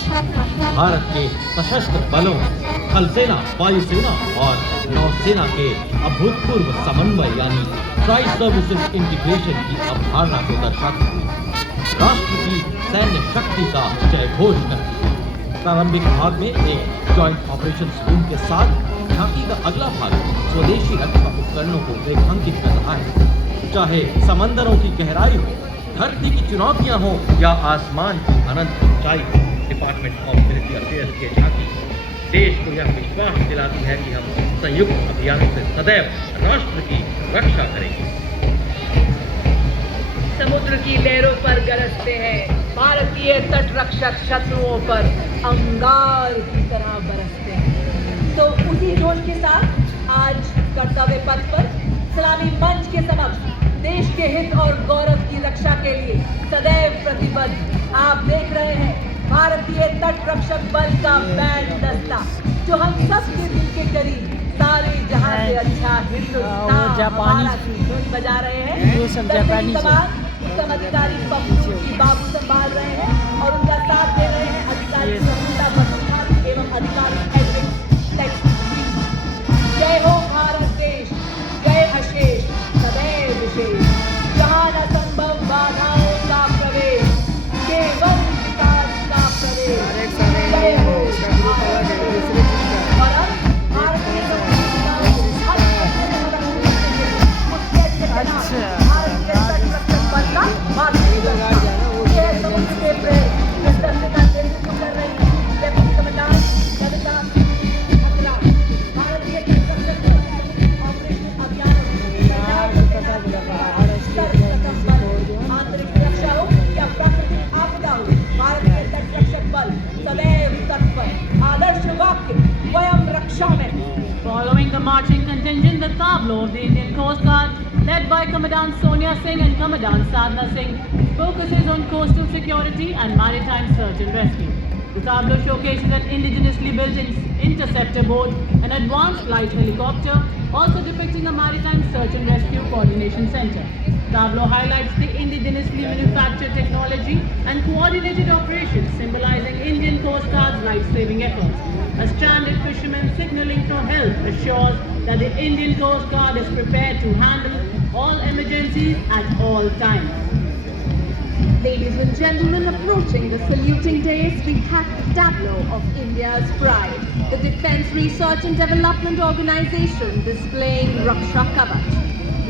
भारत के सशस्त्र बलों, थल सेना, वायुसेना और नौसेना के अभूतपूर्व समन्वय यानी ट्राई सर्विसेज इंटीग्रेशन की अवधारणा को दर्शाती है। राष्ट्र की सैन्य शक्ति का जय घोष करती है। प्रारंभिक भाग में एक जॉइंट ऑपरेशंस रूम के साथ झांकी का अगला भाग स्वदेशी रक्षा उपकरणों को रेखांकित कर रहा है। चाहे समंदरों की गहराई हो, धरती की चुनौतियां हो या आसमान की अनंत ऊंचाई हो, डिपार्टमेंट ऑफ मिलिट्री अफेयर्स की झांकी देश को यह विश्वास दिलाती है कि हम संयुक्त अभियानों से सदैव राष्ट्र की रक्षा करेंगे। समुद्र की लहरों पर गरजते हैं भारतीय तट रक्षक, शत्रुओं पर अंगार की तरह बरसते हैं। तो उसी जोश के साथ आज कर्तव्य पथ पर सलामी मंच के समक्ष देश के हित और गौरव की रक्षा के लिए सदैव प्रतिबद्ध आप देख रहे हैं भारतीय तट रक्षक बल का बैंड दस्ता, जो हम सबके दिल के करीब सारे जहां से अच्छा हिंदुस्तान हमारा की धुन बजा रहे हैं। ये सब जापानी से। उत्तम अधिकारी पप्पू की बाबू संभाल रहे हैं और उनका साथ दे रहे हैं अधिकारी संगीता बसुखान एवं अधिकारी एडविन टेक्स। जय हो भारत देश, जय अशेष, सदैव विशेष, जहां न संभव बाधाओं का प्रवेश, केवल विकास का प्रवेश। जय हो भारत देश। और अब भारतीय संविधान को हर क्षेत्र में मदद करते हैं। उसके भारतीय तट रक्षक बल का भारतीय ये है समुद्र के प्रेम जिस दस्ते का नेतृत्व कर रही है लेफ्टिनेंट कमांडेंट ललिता खतरा। भारतीय तट रक्षक बल ऑपरेशन अभियान आंतरिक सुरक्षा हो या प्राकृतिक आपदा हो, भारतीय तट रक्षक बल सदैव तत्पर। आदर्श वाक्य स्वयं रक्षा में। Following the marching contingent, the tableau of the Indian Coast Guard, led by Commandant Sonia Singh and Commandant Sadhna Singh, focuses on coastal security and maritime search and rescue. The tableau showcases an indigenously built interceptor boat, an advanced light helicopter, also depicting a maritime search and rescue coordination center. Tableau highlights the indigenously manufactured technology and coordinated operations, symbolizing Indian Coast Guard's life-saving efforts. A stranded fisherman signaling for help assures that the Indian Coast Guard is prepared to handle all emergencies at all times. Ladies and gentlemen, approaching the saluting dais, we have the tableau of India's pride, the Defence Research and Development Organization displaying Raksha Kavach,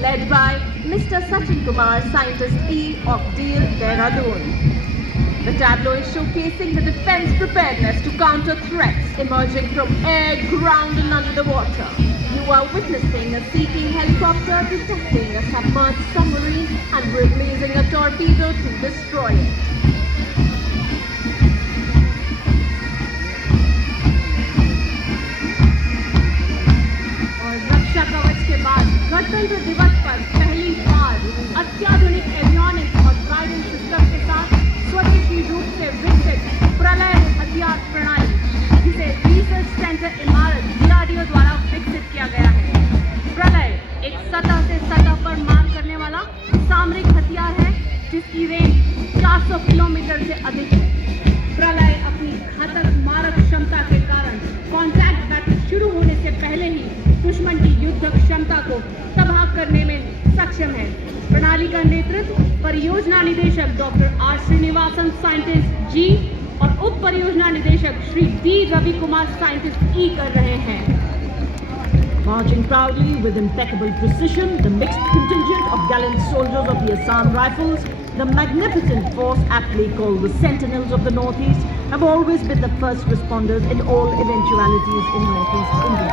led by Mr. Sachin Kumar, Scientist E of DEAL, Dehradun. The tableau is showcasing the defence preparedness to counter threats emerging from air, ground and under the water. You are witnessing a seeking helicopter detecting a submerged submarine and releasing a torpedo to destroy it. और रक्षा कवच के बाद गणतंत्र दिवस पर पहली बार अत्याधुनिक avionics और गाइडेंस सिस्टम के साथ स्वदेशी रूप से विकसित प्रलय हथियार प्रणाली, जिसे रिसर्च सेंटर इमारत DRDO द्वारा विकसित किया गया है। प्रलय एक सतह से सतह पर मार करने वाला सामरिक हथियार है जिसकी रेंज 400 किलोमीटर से अधिक है। प्रलय अपनी घातक मारक क्षमता के कारण कॉन्टैक्ट बैटल शुरू होने से पहले ही दुश्मन की युद्ध क्षमता को तबाह करने में सक्षम है। प्रणाली का नेतृत्व परियोजना निदेशक doctor R. Srinivasan scientist G और उप परियोजना निदेशक Shri D. Ravi Kumar scientist E कर रहे हैं। Marching proudly with impeccable precision, the mixed contingent of gallant soldiers of the Assam Rifles, the magnificent force aptly called the Sentinels of the Northeast, have always been the first responders in all eventualities in Northeast India,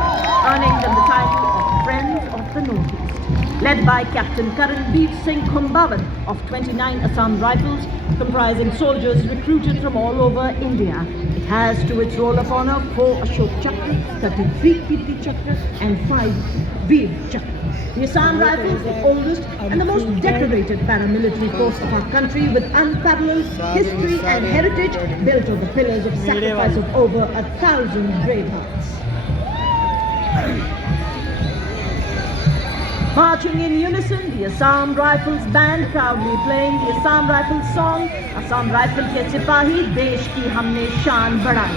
earning them the title of Friends of the Northeast. Led by Captain Karanveer Singh Khumbawan of 29 Assam Rifles, comprising soldiers recruited from all over India. It has to its roll of honor 4 Ashok Chakra, 33 Kirti Chakra and 5 Veer Chakra. The Assam Rifles, the oldest and the most decorated paramilitary force of our country with unparalleled history and heritage, built on the pillars of sacrifice of over 1,000 brave hearts. Marching in unison, the Assam Rifles band proudly playing the Assam Rifles song, Assam Rifle ke Sipahi, Desh ki humne shaan badhai.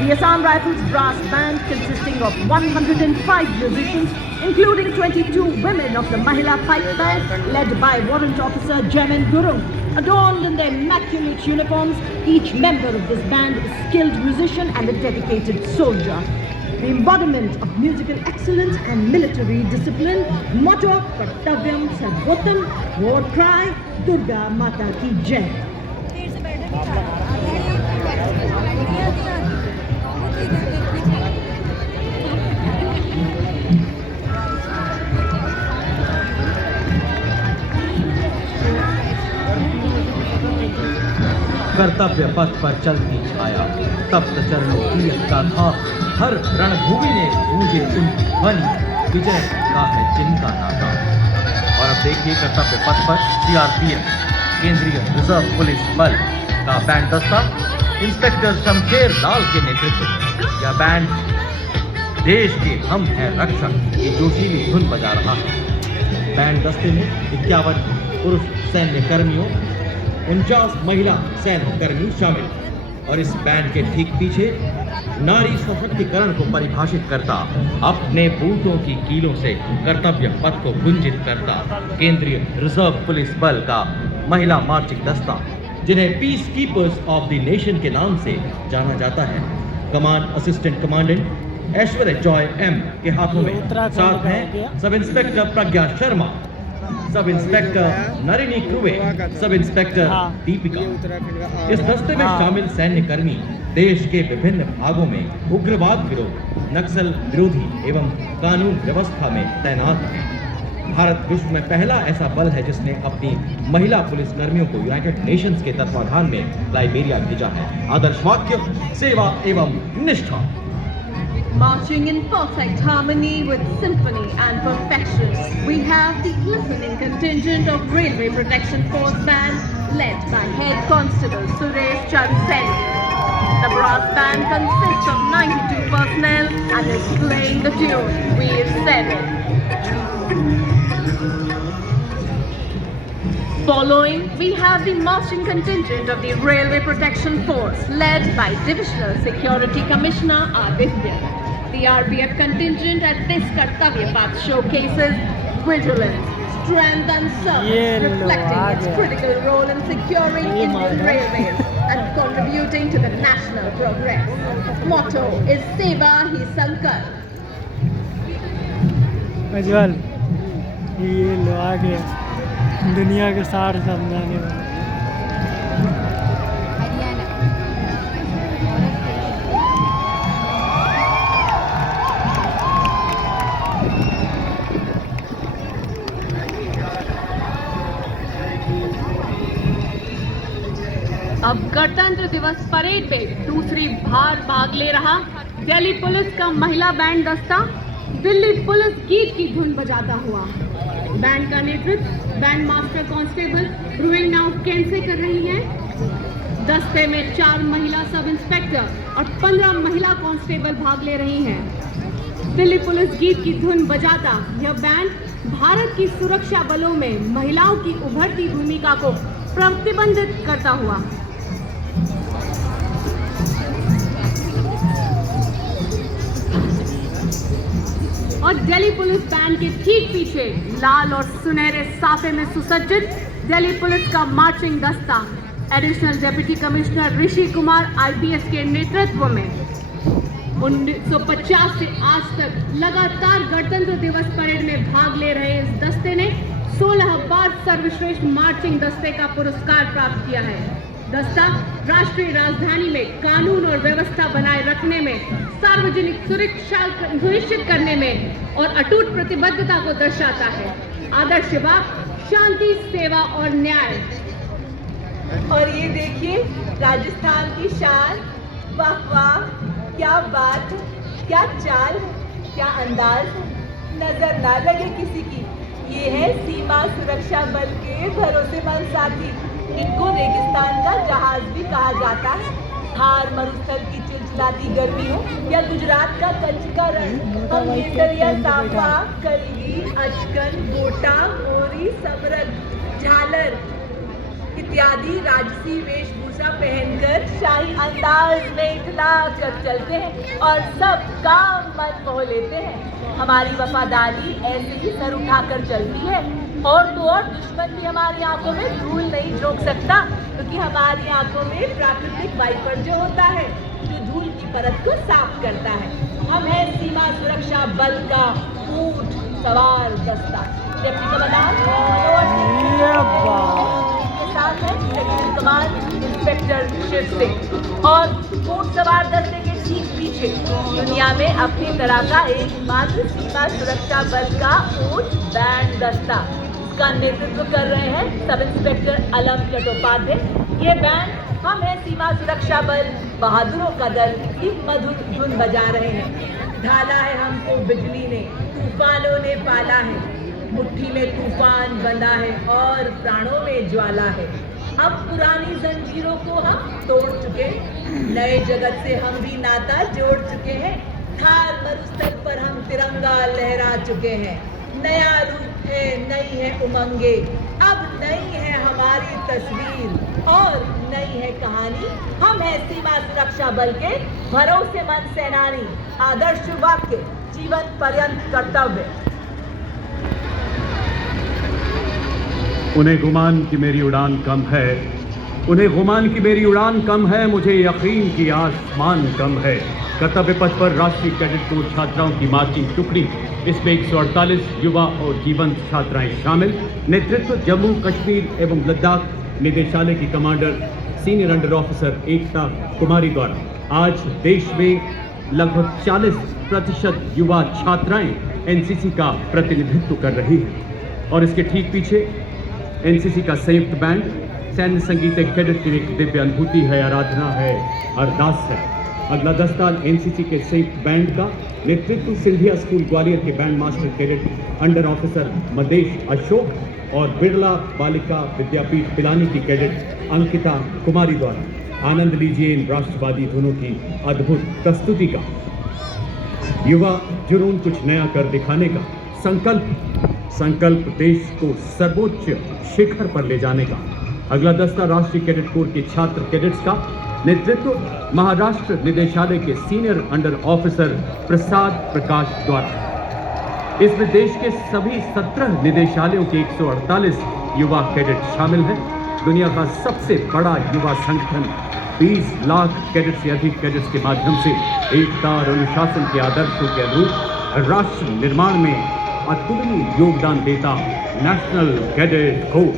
The Assam Rifles brass band, consisting of 105 musicians, including 22 women of the Mahila Pipe Band, led by Warrant Officer Jamin Gurung. Adorned in their immaculate uniforms, each member of this band is a skilled musician and a dedicated soldier. the embodiment of musical excellence and military discipline. Motto: Kartavyam Sarvotam. War cry: Durga Mata Ki Jai. कर्तव्य पथ पर चलती छाया, तप्त चरणों की गाथा, हर रणभूमि ने गूंजे उनकी ध्वनि, विजय का है जिनका नाता। और अब देखिए कर्तव्य पथ पर सीआरपीएफ केंद्रीय रिजर्व पुलिस बल का बैंड दस्ता इंस्पेक्टर शमशेर लाल के नेतृत्व में। यह बैंड देश के हम हैं रक्षक की जोशीली धुन बजा रहा है। बैंड दस्ते में 51 पुरुष सैन्य कर्मियों, 49 महिला सैन्य कर्मी शामिल। और इस बैंड के ठीक पीछे नारी सशक्तिकरण को परिभाषित करता, अपने बूटों की कीलों से कर्तव्य पथ को गुंजित करता केंद्रीय रिजर्व पुलिस बल का महिला मार्चिंग दस्ता, जिन्हें peace keepers of the nation के नाम से जाना जाता है। कमांड असिस्टेंट कमांडेंट ऐश्वर्य जॉय एम के हाथों में साथ हैं सब इंस्पेक्टर प्रज्ञा Sharma, sub inspector नरिनी क्रुवे, sub inspector Deepika. इस दस्ते में शामिल सैन्य कर्मी देश के विभिन्न भागों में उग्रवाद विरोध, नक्सल विरोधी एवं कानून व्यवस्था में तैनात हैं। भारत विश्व में पहला ऐसा बल है जिसने अपनी महिला पुलिस कर्मियों को यूनाइटेड नेशंस के तत्वाधान में लाइबेरिया भेजा है। आदर्श वाक्य: सेवा एवं निष्ठा। Marching in perfect harmony with symphony and perfection, we have the glistening contingent of Railway Protection Force Band led by Head Constable Suresh Chansen. The brass band consists of 92 personnel and is playing the tune Veer 7. Following, we have the marching contingent of the Railway Protection Force led by Divisional Security Commissioner Aditya. The RPF contingent at this Kartavya Path showcases vigilance, strength and service, reflecting its critical role in securing Indian railways and contributing to the national progress. Motto is Seva Hi Sankalp. Prajwal, ये लो आ गया दुनिया के सार समझाने वाला। अब गणतंत्र दिवस परेड में दूसरी बार भाग ले रहा दिल्ली पुलिस का महिला बैंड दस्ता दिल्ली पुलिस गीत की धुन बजाता हुआ। बैंड का नेतृत्व बैंड मास्टर कांस्टेबल ब्रूइंग नाउ कैंसे कर रही हैं। दस्ते में 4 महिला सब इंस्पेक्टर और 15 महिला कांस्टेबल भाग ले रही हैं। दिल्ली पुलिस गीत की धुन बजाता यह बैंड भारत की सुरक्षा बलों में महिलाओं की उभरती भूमिका को प्रतिबंधित करता हुआ और दिल्ली पुलिस बैंड के ठीक पीछे लाल और सुनहरे साफे में सुसज्जित दिल्ली पुलिस का मार्चिंग दस्ता additional deputy commissioner Rishi Kumar IPS के नेतृत्व में 1950 से आज तक लगातार गणतंत्र दिवस परेड में भाग ले रहे इस दस्ते ने 16 बार सर्वश्रेष्ठ मार्चिंग दस्ते का पुरस्कार प्राप्त किया है। दस्ता राष्ट्रीय राजधानी में कानून और व्यवस्था बनाए रखने में, सार्वजनिक सुरक्षा सुनिश्चित करने में और अटूट प्रतिबद्धता को दर्शाता है। आदर्श वाक्य: शांति, सेवा और न्याय। और ये देखिए राजस्थान की शान, वाह वाह, क्या बात, क्या चाल, क्या अंदाज, नजर ना लगे किसी की। ये है सीमा सुरक्षा बल के भरोसेमंद साथी, इनको रेगिस्तान का जहाज भी कहा जाता है। थार मरुस्थल की चिलचिलाती गर्मी हो या गुजरात का कच्छ का रण, हम केसर या साफा, कलगी, अचकन, गोटा, मोरी, समरक, झालर इत्यादि राजसी वेशभूषा पहनकर शाही अंदाज में इतला कर चलते हैं और सबका मन मोह लेते हैं। हमारी वफादारी ऐसे ही सर उठाकर चलती है और तो और दुश्मन भी हमारी आंखों में धूल नहीं झोंक सकता, क्योंकि हमारी आंखों में प्राकृतिक वाइपर जो होता है, जो धूल की परत को साफ करता है। हम हैं सीमा सुरक्षा बल का ऊंट सवार दस्ता। डिप्टी कमांडेंट के साथ है section command inspector Shiv Singh और ऊंट सवार दस्ते के ठीक पीछे दुनिया में अपनी तरह का एकमात्र सीमा सुरक्षा बल का ऊंट बैंड दस्ता। इसका नेतृत्व कर रहे हैं सब इंस्पेक्टर अलम चट्टोपाध्याय। ये बैंड हम हैं सीमा सुरक्षा बल बहादुरों का दल की मधुर धुन बजा रहे हैं। ढाला है हमको बिजली ने, तूफानों ने पाला है, मुट्ठी में तूफान बंधा है और प्राणों में ज्वाला है। अब पुरानी जंजीरों को हम तोड़ चुके, नए जगत से हम भी नाता जोड़ चुके हैं। थार मरुस्थल पर हम तिरंगा लहरा चुके हैं। नया रूप है, नई है उमंगे, अब नई है हमारी तस्वीर और नई है कहानी। हम हैं सीमा सुरक्षा बल के भरोसेमंद सेनानी। आदर्श वाक्य, जीवन पर्यंत कर्तव्य। उन्हें गुमान की मेरी उड़ान कम है, उन्हें गुमान की मेरी उड़ान कम है, मुझे यकीन की आसमान कम है। कर्तव्य पथ पर राष्ट्रीय कैडेट कोर छात्राओं की मार्चिंग टुकड़ी, इसमें 148 युवा और जीवंत छात्राएं शामिल। नेतृत्व जम्मू कश्मीर एवं लद्दाख निदेशालय की कमांडर सीनियर अंडर ऑफिसर एकता कुमारी द्वारा। आज देश में लगभग 40% युवा छात्राएं एनसीसी का प्रतिनिधित्व कर रही हैं और इसके ठीक पीछे एनसीसी का संयुक्त बैंड, सैन्य संगीत एक कैडेट की एक दिव्य अनुभूति है, आराधना है, अरदास है। अगला दस्ता एनसीसी के संयुक्त बैंड का नेतृत्व सिंधिया स्कूल ग्वालियर के band master cadet under officer Madesh Ashok और बिरला बालिका विद्यापीठ पिलानी की कैडेट अंकिता कुमारी द्वारा। आनंद लीजिए इन राष्ट्रवादी धुनों की अद्भुत प्रस्तुति का। युवा जुनून कुछ नया कर दिखाने का संकल्प देश को सर्वोच्च शिखर पर ले जाने का। अगला दस्ता राष्ट्रीय कैडेट कोर के छात्र कैडेट्स का नेतृत्व महाराष्ट्र निदेशालय के senior under officer Prasad Prakash द्वारा। इसमें देश के सभी 17 निदेशालयों के 148 युवा कैडेट शामिल हैं। दुनिया का सबसे बड़ा युवा संगठन 20 लाख कैडेट से अधिक कैडेट्स के माध्यम से एकता और अनुशासन के आदर्शों के अनुरूप राष्ट्र निर्माण में अतुलनीय योगदान देता national cadet corps.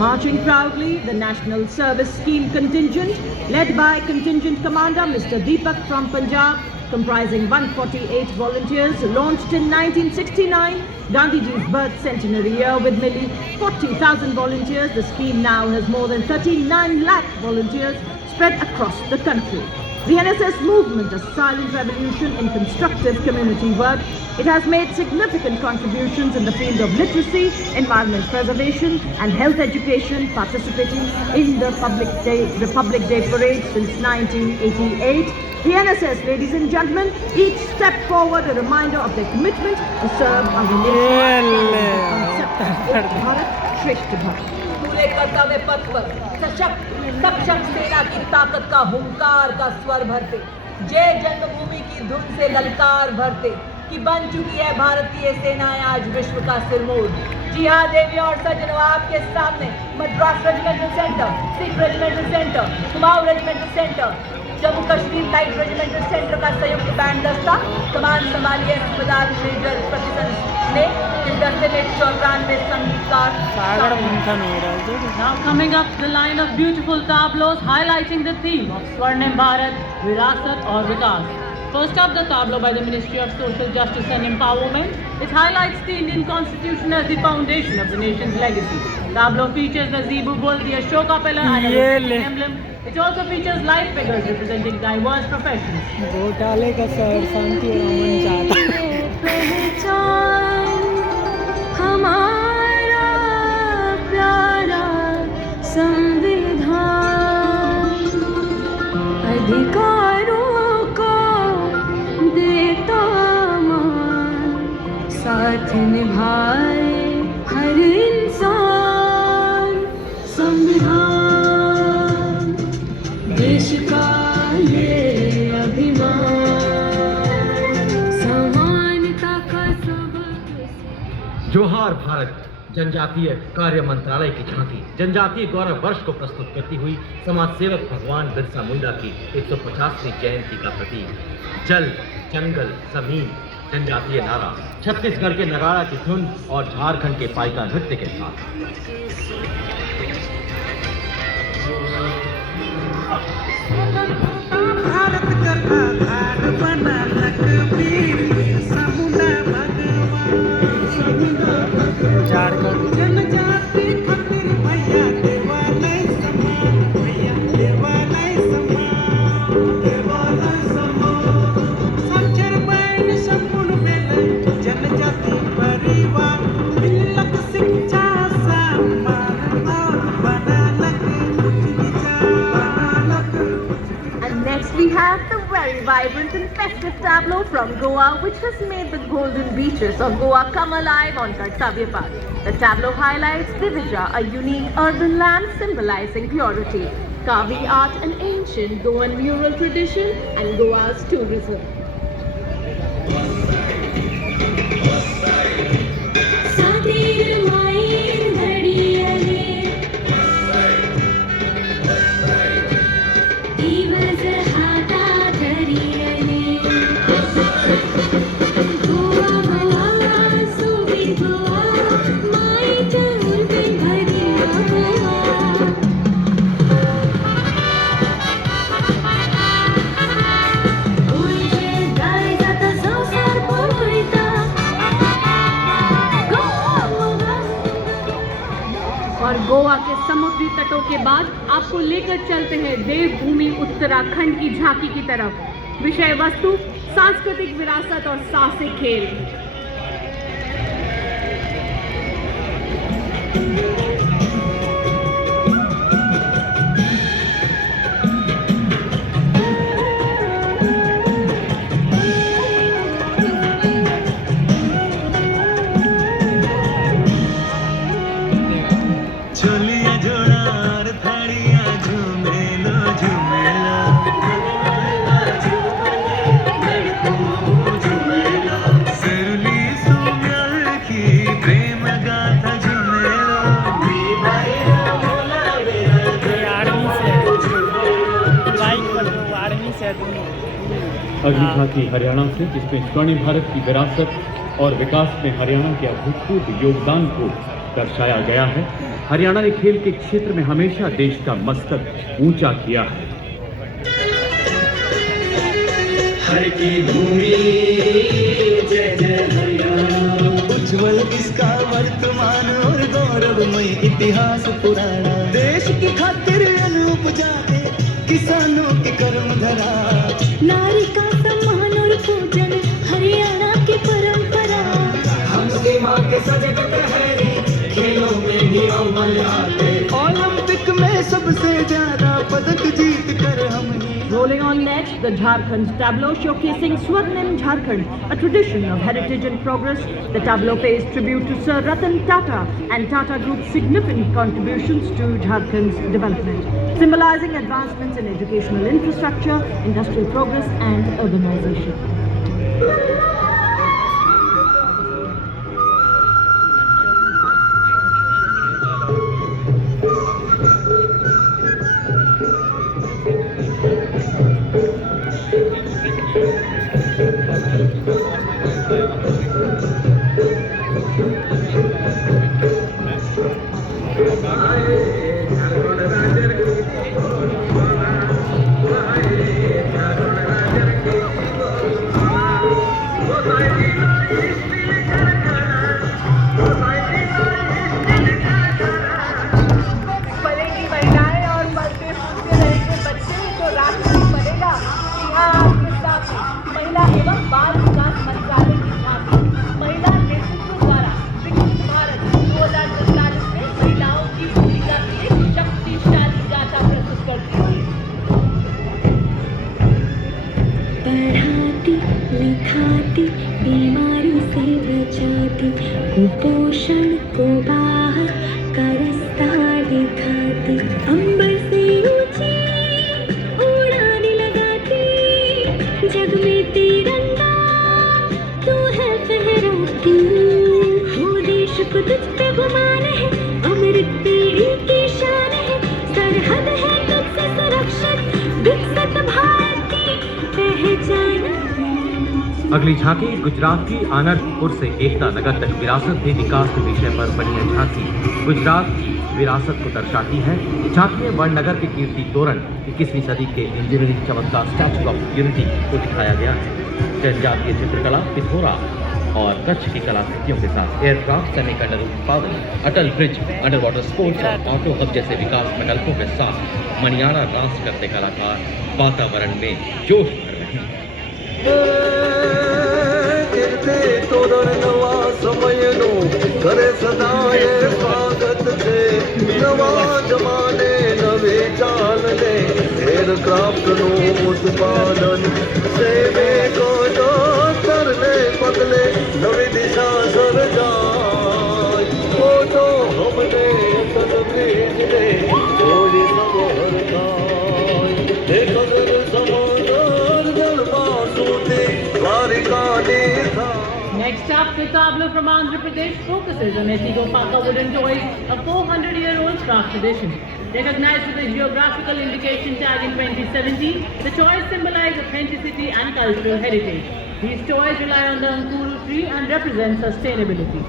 Marching proudly, the National Service Scheme contingent, led by Contingent Commander Mr. Deepak from Punjab, comprising 148 volunteers, launched in 1969, Gandhiji's birth centenary year, with nearly 40,000 volunteers. The scheme now has more than 39 lakh volunteers spread across the country. The NSS movement, a silent revolution in constructive community work, it has made significant contributions in the field of literacy, environment preservation and health education, participating in the Republic Day parade since 1988. The NSS, ladies and gentlemen, each step forward a reminder of their commitment to serve our nation. Concept Bharat, Shreshtha Bharat. पूरे कर्तव्य पथ पर सशक्त सक्षम सेना की ताकत का हुंकार का स्वर भरते, जय जन्मभूमि की धुन से ललकार भरते कि बन चुकी है भारतीय सेनाएं आज विश्व का सिरमौर। जी हाँ देवी और सज्जनों, आपके सामने Madras regimental centre, Sikh regimental centre, Kumaon regimental centre, Jammu Kashmir light regimental centre का संयुक्त बैंड दस्ता कमान संभालिए अस्पताल मेजर प्रतिशत ने इस दस्ते में 94 संगीतकार। Now coming up the line of beautiful tableaus highlighting the theme of Swarnim Bharat, Virasat or Vikas. First up, the tableau by the Ministry of Social Justice and Empowerment. It highlights the Indian Constitution as the foundation of the nation's legacy. Tableau features the Zebu Bull, the Ashoka pillar and a rotating emblem. It also features live figures representing diverse professions. घोटाले का शहर शांति और अमन चाहता हमारा प्यारा संविधान अधिकारों को देता मान, साथ निभाए हर इंसान। संविधान देश का ये अभिमान, समानता का सबक। जोहार भारत, जनजातीय कार्य मंत्रालय की झांकी जनजातीय गौरव वर्ष को प्रस्तुत करती हुई समाज सेवक भगवान बिरसा मुंडा की 150वीं जयंती का प्रतीक जल जंगल जमीन जनजातीय नारा छत्तीसगढ़ के नगाड़ा की धुन और झारखंड के पाइका नृत्य के साथ। भारत का आधार बना लखबीर बिरसा मुंडा झारखंड जनजाति खातिर भैया देवालय समान भैया देवालय समान साक्षर बैन संपूर्ण बेल जनजाति परिवार मिलक शिक्षा समानता बनालक कुछ विचार And next we have the very vibrant and festive tableau from Goa, which has made the golden beaches of Goa come alive on Kartavya Path. The tableau highlights Divija, a unique urban lamp symbolizing purity, Kavi art, an ancient Goan mural tradition, and Goa's tourism. और गोवा के समुद्री तटों के बाद आपको लेकर चलते हैं देवभूमि उत्तराखंड की झांकी की तरफ। विषय वस्तु सांस्कृतिक विरासत और साहसिक खेल। अगली झांकी हरियाणा से, जिसमें स्वर्णिम भारत की विरासत और विकास में हरियाणा के अभूतपूर्व योगदान को दर्शाया गया है। हरियाणा ने खेल के क्षेत्र में हमेशा देश का मस्तक ऊंचा किया है। हर की भूमि जय जय हरियाणा, उज्जवल इसका वर्तमान और गौरवमय इतिहास पुराना, देश की खातिर अनूप जाते किसानों की कर्म धरा, नारी का सम्मान और पूजन हरियाणा की परंपरा, हमसे माँ के सजग पहरे खेलों में भी अव्वल आते, ओलंपिक में सबसे ज्यादा पदक जीत कर हम ही। Rolling on next, the Jharkhand tableau showcasing Swarnim Jharkhand, a tradition of heritage and progress. The tableau pays tribute to Sir Ratan Tata and Tata Group's significant contributions to Jharkhand's development, symbolizing advancements in educational infrastructure, industrial progress and urbanization. कुपोषण को बाहर का रास्ता दिखाती, अंबर से ऊंची उड़ान लगाती, जग में तिरंगा तू है फहराती, हो देश को तुझ पे घुमा अगली झांकी गुजरात की आनंदपुर से एकता नगर तक विरासत भी विकास के विषय पर बनी है झांकी गुजरात की विरासत को दर्शाती है। झांकी में वड़नगर के कीर्ति तोरण 21वीं सदी के इंजीनियरिंग चमत्कार स्टैच्यू ऑफ यूनिटी को दिखाया गया है। जनजातीय चित्रकला, पिथौरा और कच्छ की कलाकृतियों के साथ एयरक्राफ्ट, सेमीकंडक्टर उत्पादन, अटल ब्रिज, अंडर वाटर स्पोर्ट्स और ऑटो हब जैसे विकास प्रकल्पों के साथ मणियारा डांस करते कलाकार वातावरण में जोश भर रहे हैं। करे सदाए स्वागत से नवा जमाने नवे चाल ने एयरक्राफ्ट नो उत्पादन सेवे को जो करने बदले नवी दिशा सर जाए वो तो हमने तन भेजने थोड़ी सबर खाए कदर समुद्र जलवा सूते द्वारिका ने था। Next up, the tableau from Andhra Pradesh focuses on Eti Gopaka wooden toys, a 400-year-old craft tradition. Recognized with a geographical indication tag in 2017, the toys symbolize authenticity and cultural heritage. These toys rely on the Ankuru tree and represent sustainability.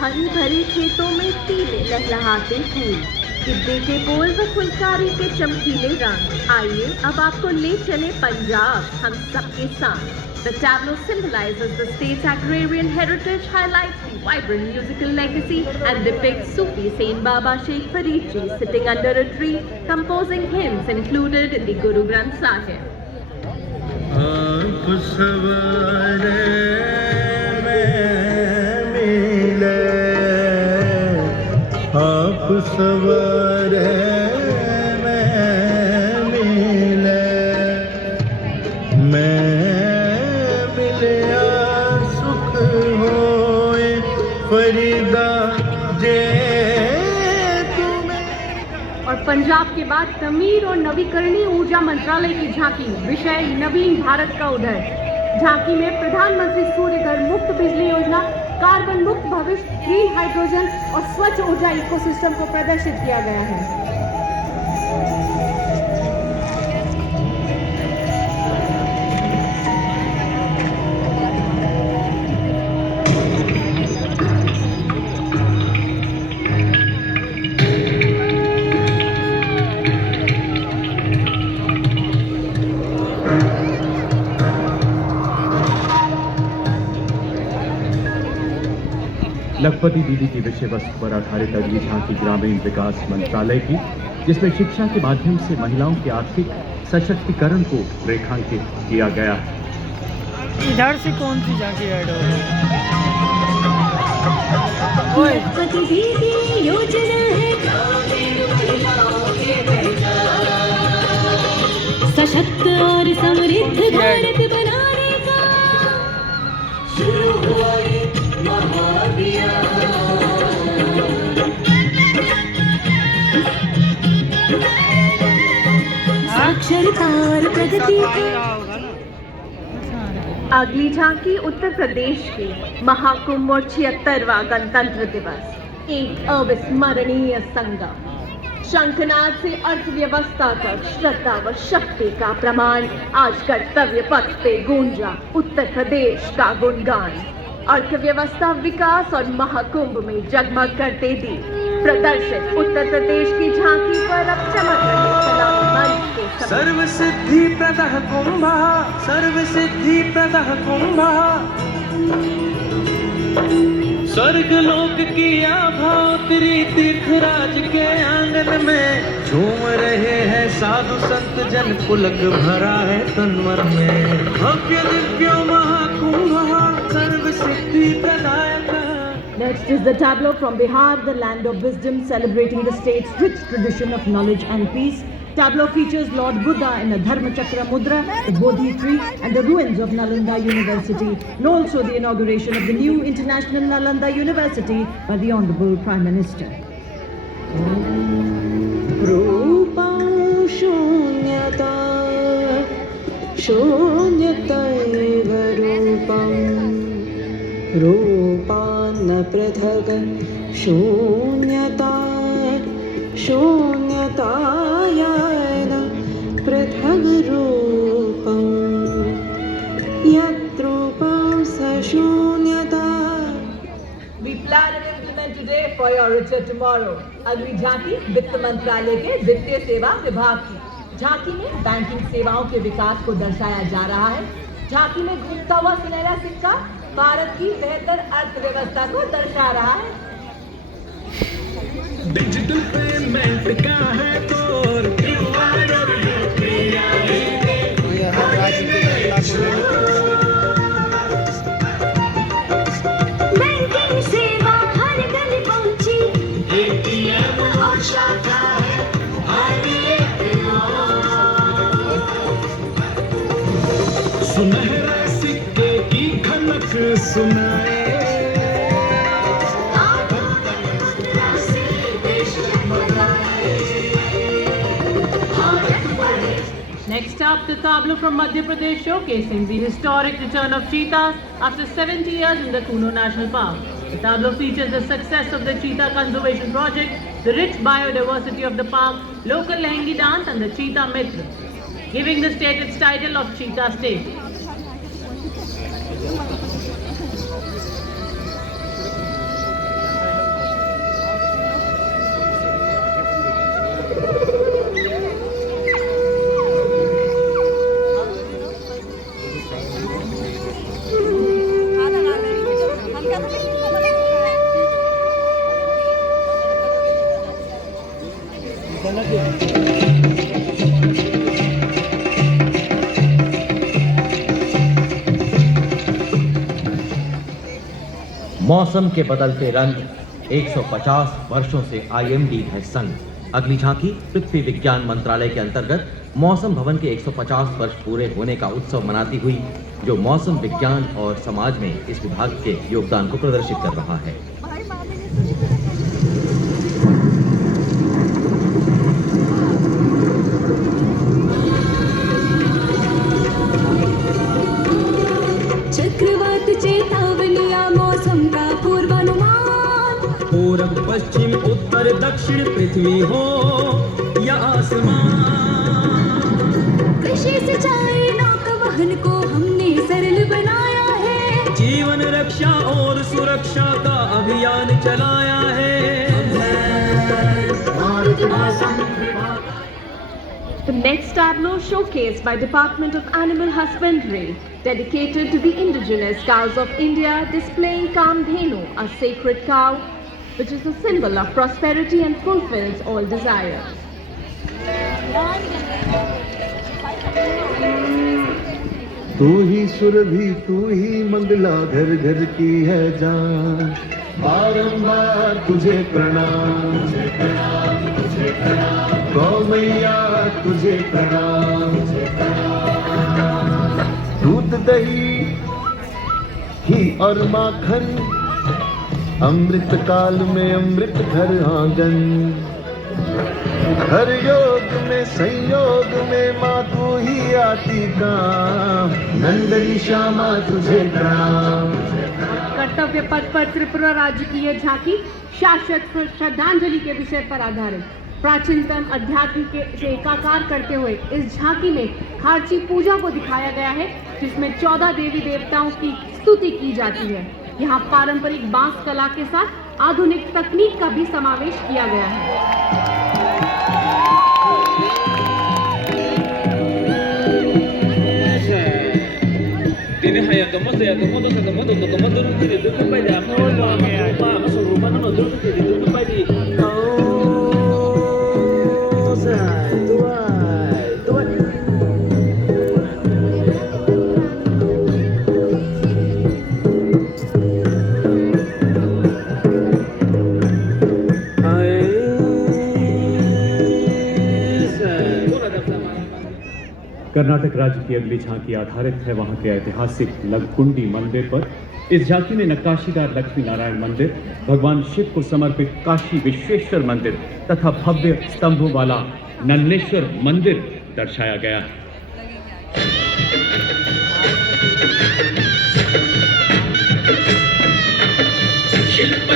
हरी भरी खेतों में पीले लहलहाते फूल, गिद्दे के बोल व फुलकारी के चमकीले रंग। आइए अब आपको ले चले पंजाब हम सबके साथ। The tableau symbolizes the state's agrarian heritage, highlights the vibrant musical legacy, and depicts Sufi Saint Baba Sheikh Farid Ji sitting under a tree, composing hymns included in the Guru Granth Sahib. आप सवारे मैं मिले सुख होए फरीदा जे तुम्हें। और पंजाब के बाद तमीर और नवीकरणीय ऊर्जा मंत्रालय की झांकी, विषय नवीन भारत का उदय। झांकी में प्रधानमंत्री सूर्य घर मुक्त बिजली योजना, कार्बन मुक्त भविष्य, ग्रीन हाइड्रोजन और स्वच्छ ऊर्जा इकोसिस्टम को प्रदर्शित किया गया है। लखपति दीदी की विषय वस्तु पर आधारित अगली झांकी ग्रामीण विकास मंत्रालय की, जिसमें शिक्षा के माध्यम से महिलाओं के आर्थिक सशक्तिकरण को रेखांकित किया गया है। इधर से कौन सी झांकी ऐड हो रही लखपति दीदी योजना है ग्रामीण महिलाओं के सशक्त और समृद्ध भारत बनाने का शुरू हुआ साक्षरता और प्रगति। अगली झांकी उत्तर प्रदेश के महाकुंभ और 76वां गणतंत्र दिवस, एक अविस्मरणीय संगम। शंखनाद से अर्थव्यवस्था तक श्रद्धा व शक्ति का प्रमाण, आज कर्तव्य पथ पे गूंजा उत्तर प्रदेश का गुणगान। अर्थव्यवस्था, विकास और महाकुंभ में जगमग करते दीप प्रदर्शित उत्तर प्रदेश की झांकी पर अब चमक रहे सलामी मंच के सर्व सिद्धि प्रदः कुंभः, सर्व सिद्धि प्रदः कुंभः। स्वर्ग लोक की आभा उतरी तीर्थराज के आंगन में, झूम रहे हैं साधु संत जन, पुलक भरा है तन्वर में। भव्य दिव्य महाकुंभ सर्व सिद्धि प्रदायक Next is the tableau from Bihar, the land of wisdom, celebrating the state's rich tradition of knowledge and peace. Tableau features Lord Buddha in a Dharma Chakra Mudra, the Bodhi tree, and the ruins of Nalanda University, and also the inauguration of the new International Nalanda University by the Honorable Prime Minister. रूपान्न पृथग शून्यता शून्यतायान पृथग रूपं यत्रूपं सशून्यता. We plan and implement today for your richer tomorrow. अगली झांकी वित्त मंत्रालय के वित्तीय सेवा विभाग की. झांकी में बैंकिंग सेवाओं के विकास को दर्शाया जा रहा है. झांकी में घूमता हुआ सुनहरा सिक्का भारत की बेहतर अर्थव्यवस्था को दर्शा रहा है. डिजिटल पेमेंट का है दौर, बैंकिंग सेवा हर गली पहुंची, एटीएम और शाखा है हर एक ओर. सुनहरा सिक्के की खनक सुनाए, Next up, the tableau from Madhya Pradesh showcasing the historic return of cheetahs after 70 years in the Kuno National Park. The tableau features the success of the cheetah conservation project, the rich biodiversity of the park, local Lehengi dance and the cheetah mitra, giving the state its title of Cheetah State. मौसम के बदलते रंग, 150 वर्षों से IMD है संग. अगली झांकी पृथ्वी विज्ञान मंत्रालय के अंतर्गत मौसम भवन के 150 वर्ष पूरे होने का उत्सव मनाती हुई, जो मौसम विज्ञान और समाज में इस विभाग के योगदान को प्रदर्शित कर रहा है. चक्रवात चेतावनियां मौसम का पूर्वानुमान, पूरब पश्चिम उत्तर दक्षिण पृथ्वी हो या आसमान. कृषि सिंचाई नौका वहन को हमने सरल बनाया है, जीवन रक्षा और सुरक्षा का अभियान चलाया है. The next tableau showcased by Department of Animal Husbandry, dedicated to the indigenous cows of India, displaying Kamdhenu, a sacred cow, which is a symbol of prosperity and fulfills all desires. तू ही सुरभि तू ही मंगला घर घर की है जान, बारंबार तुझे प्रणाम, गौ मैया तुझे प्रणाम. दूध दही घी और माखन, अमृत काल में अमृत घर आंगन, हर योग में संयोग में माँ तू ही आती काम, नंदनी श्यामा तुझे प्रणाम. कर्तव्य पथ पर त्रिपुरा राज्य की यह झांकी शाश्वत श्रद्धांजलि के विषय पर आधारित प्राचीनतम अध्यात्म से एकाकार करते हुए इस झांकी में खारची पूजा को दिखाया गया है, जिसमें 14 देवी देवताओं की स्तुति की जाती है. यहाँ पारंपरिक बांस कला के साथ आधुनिक तकनीक का भी समावेश किया गया है. कर्नाटक राज्य की अगली झांकी आधारित है वहां के ऐतिहासिक लवकुंडी मंदिर पर। इस झांकी में नक्काशीदार लक्ष्मी नारायण मंदिर, भगवान शिव को समर्पित काशी विश्वेश्वर मंदिर तथा भव्य स्तंभों वाला नन्नेश्वर मंदिर दर्शाया गया है। शिल्प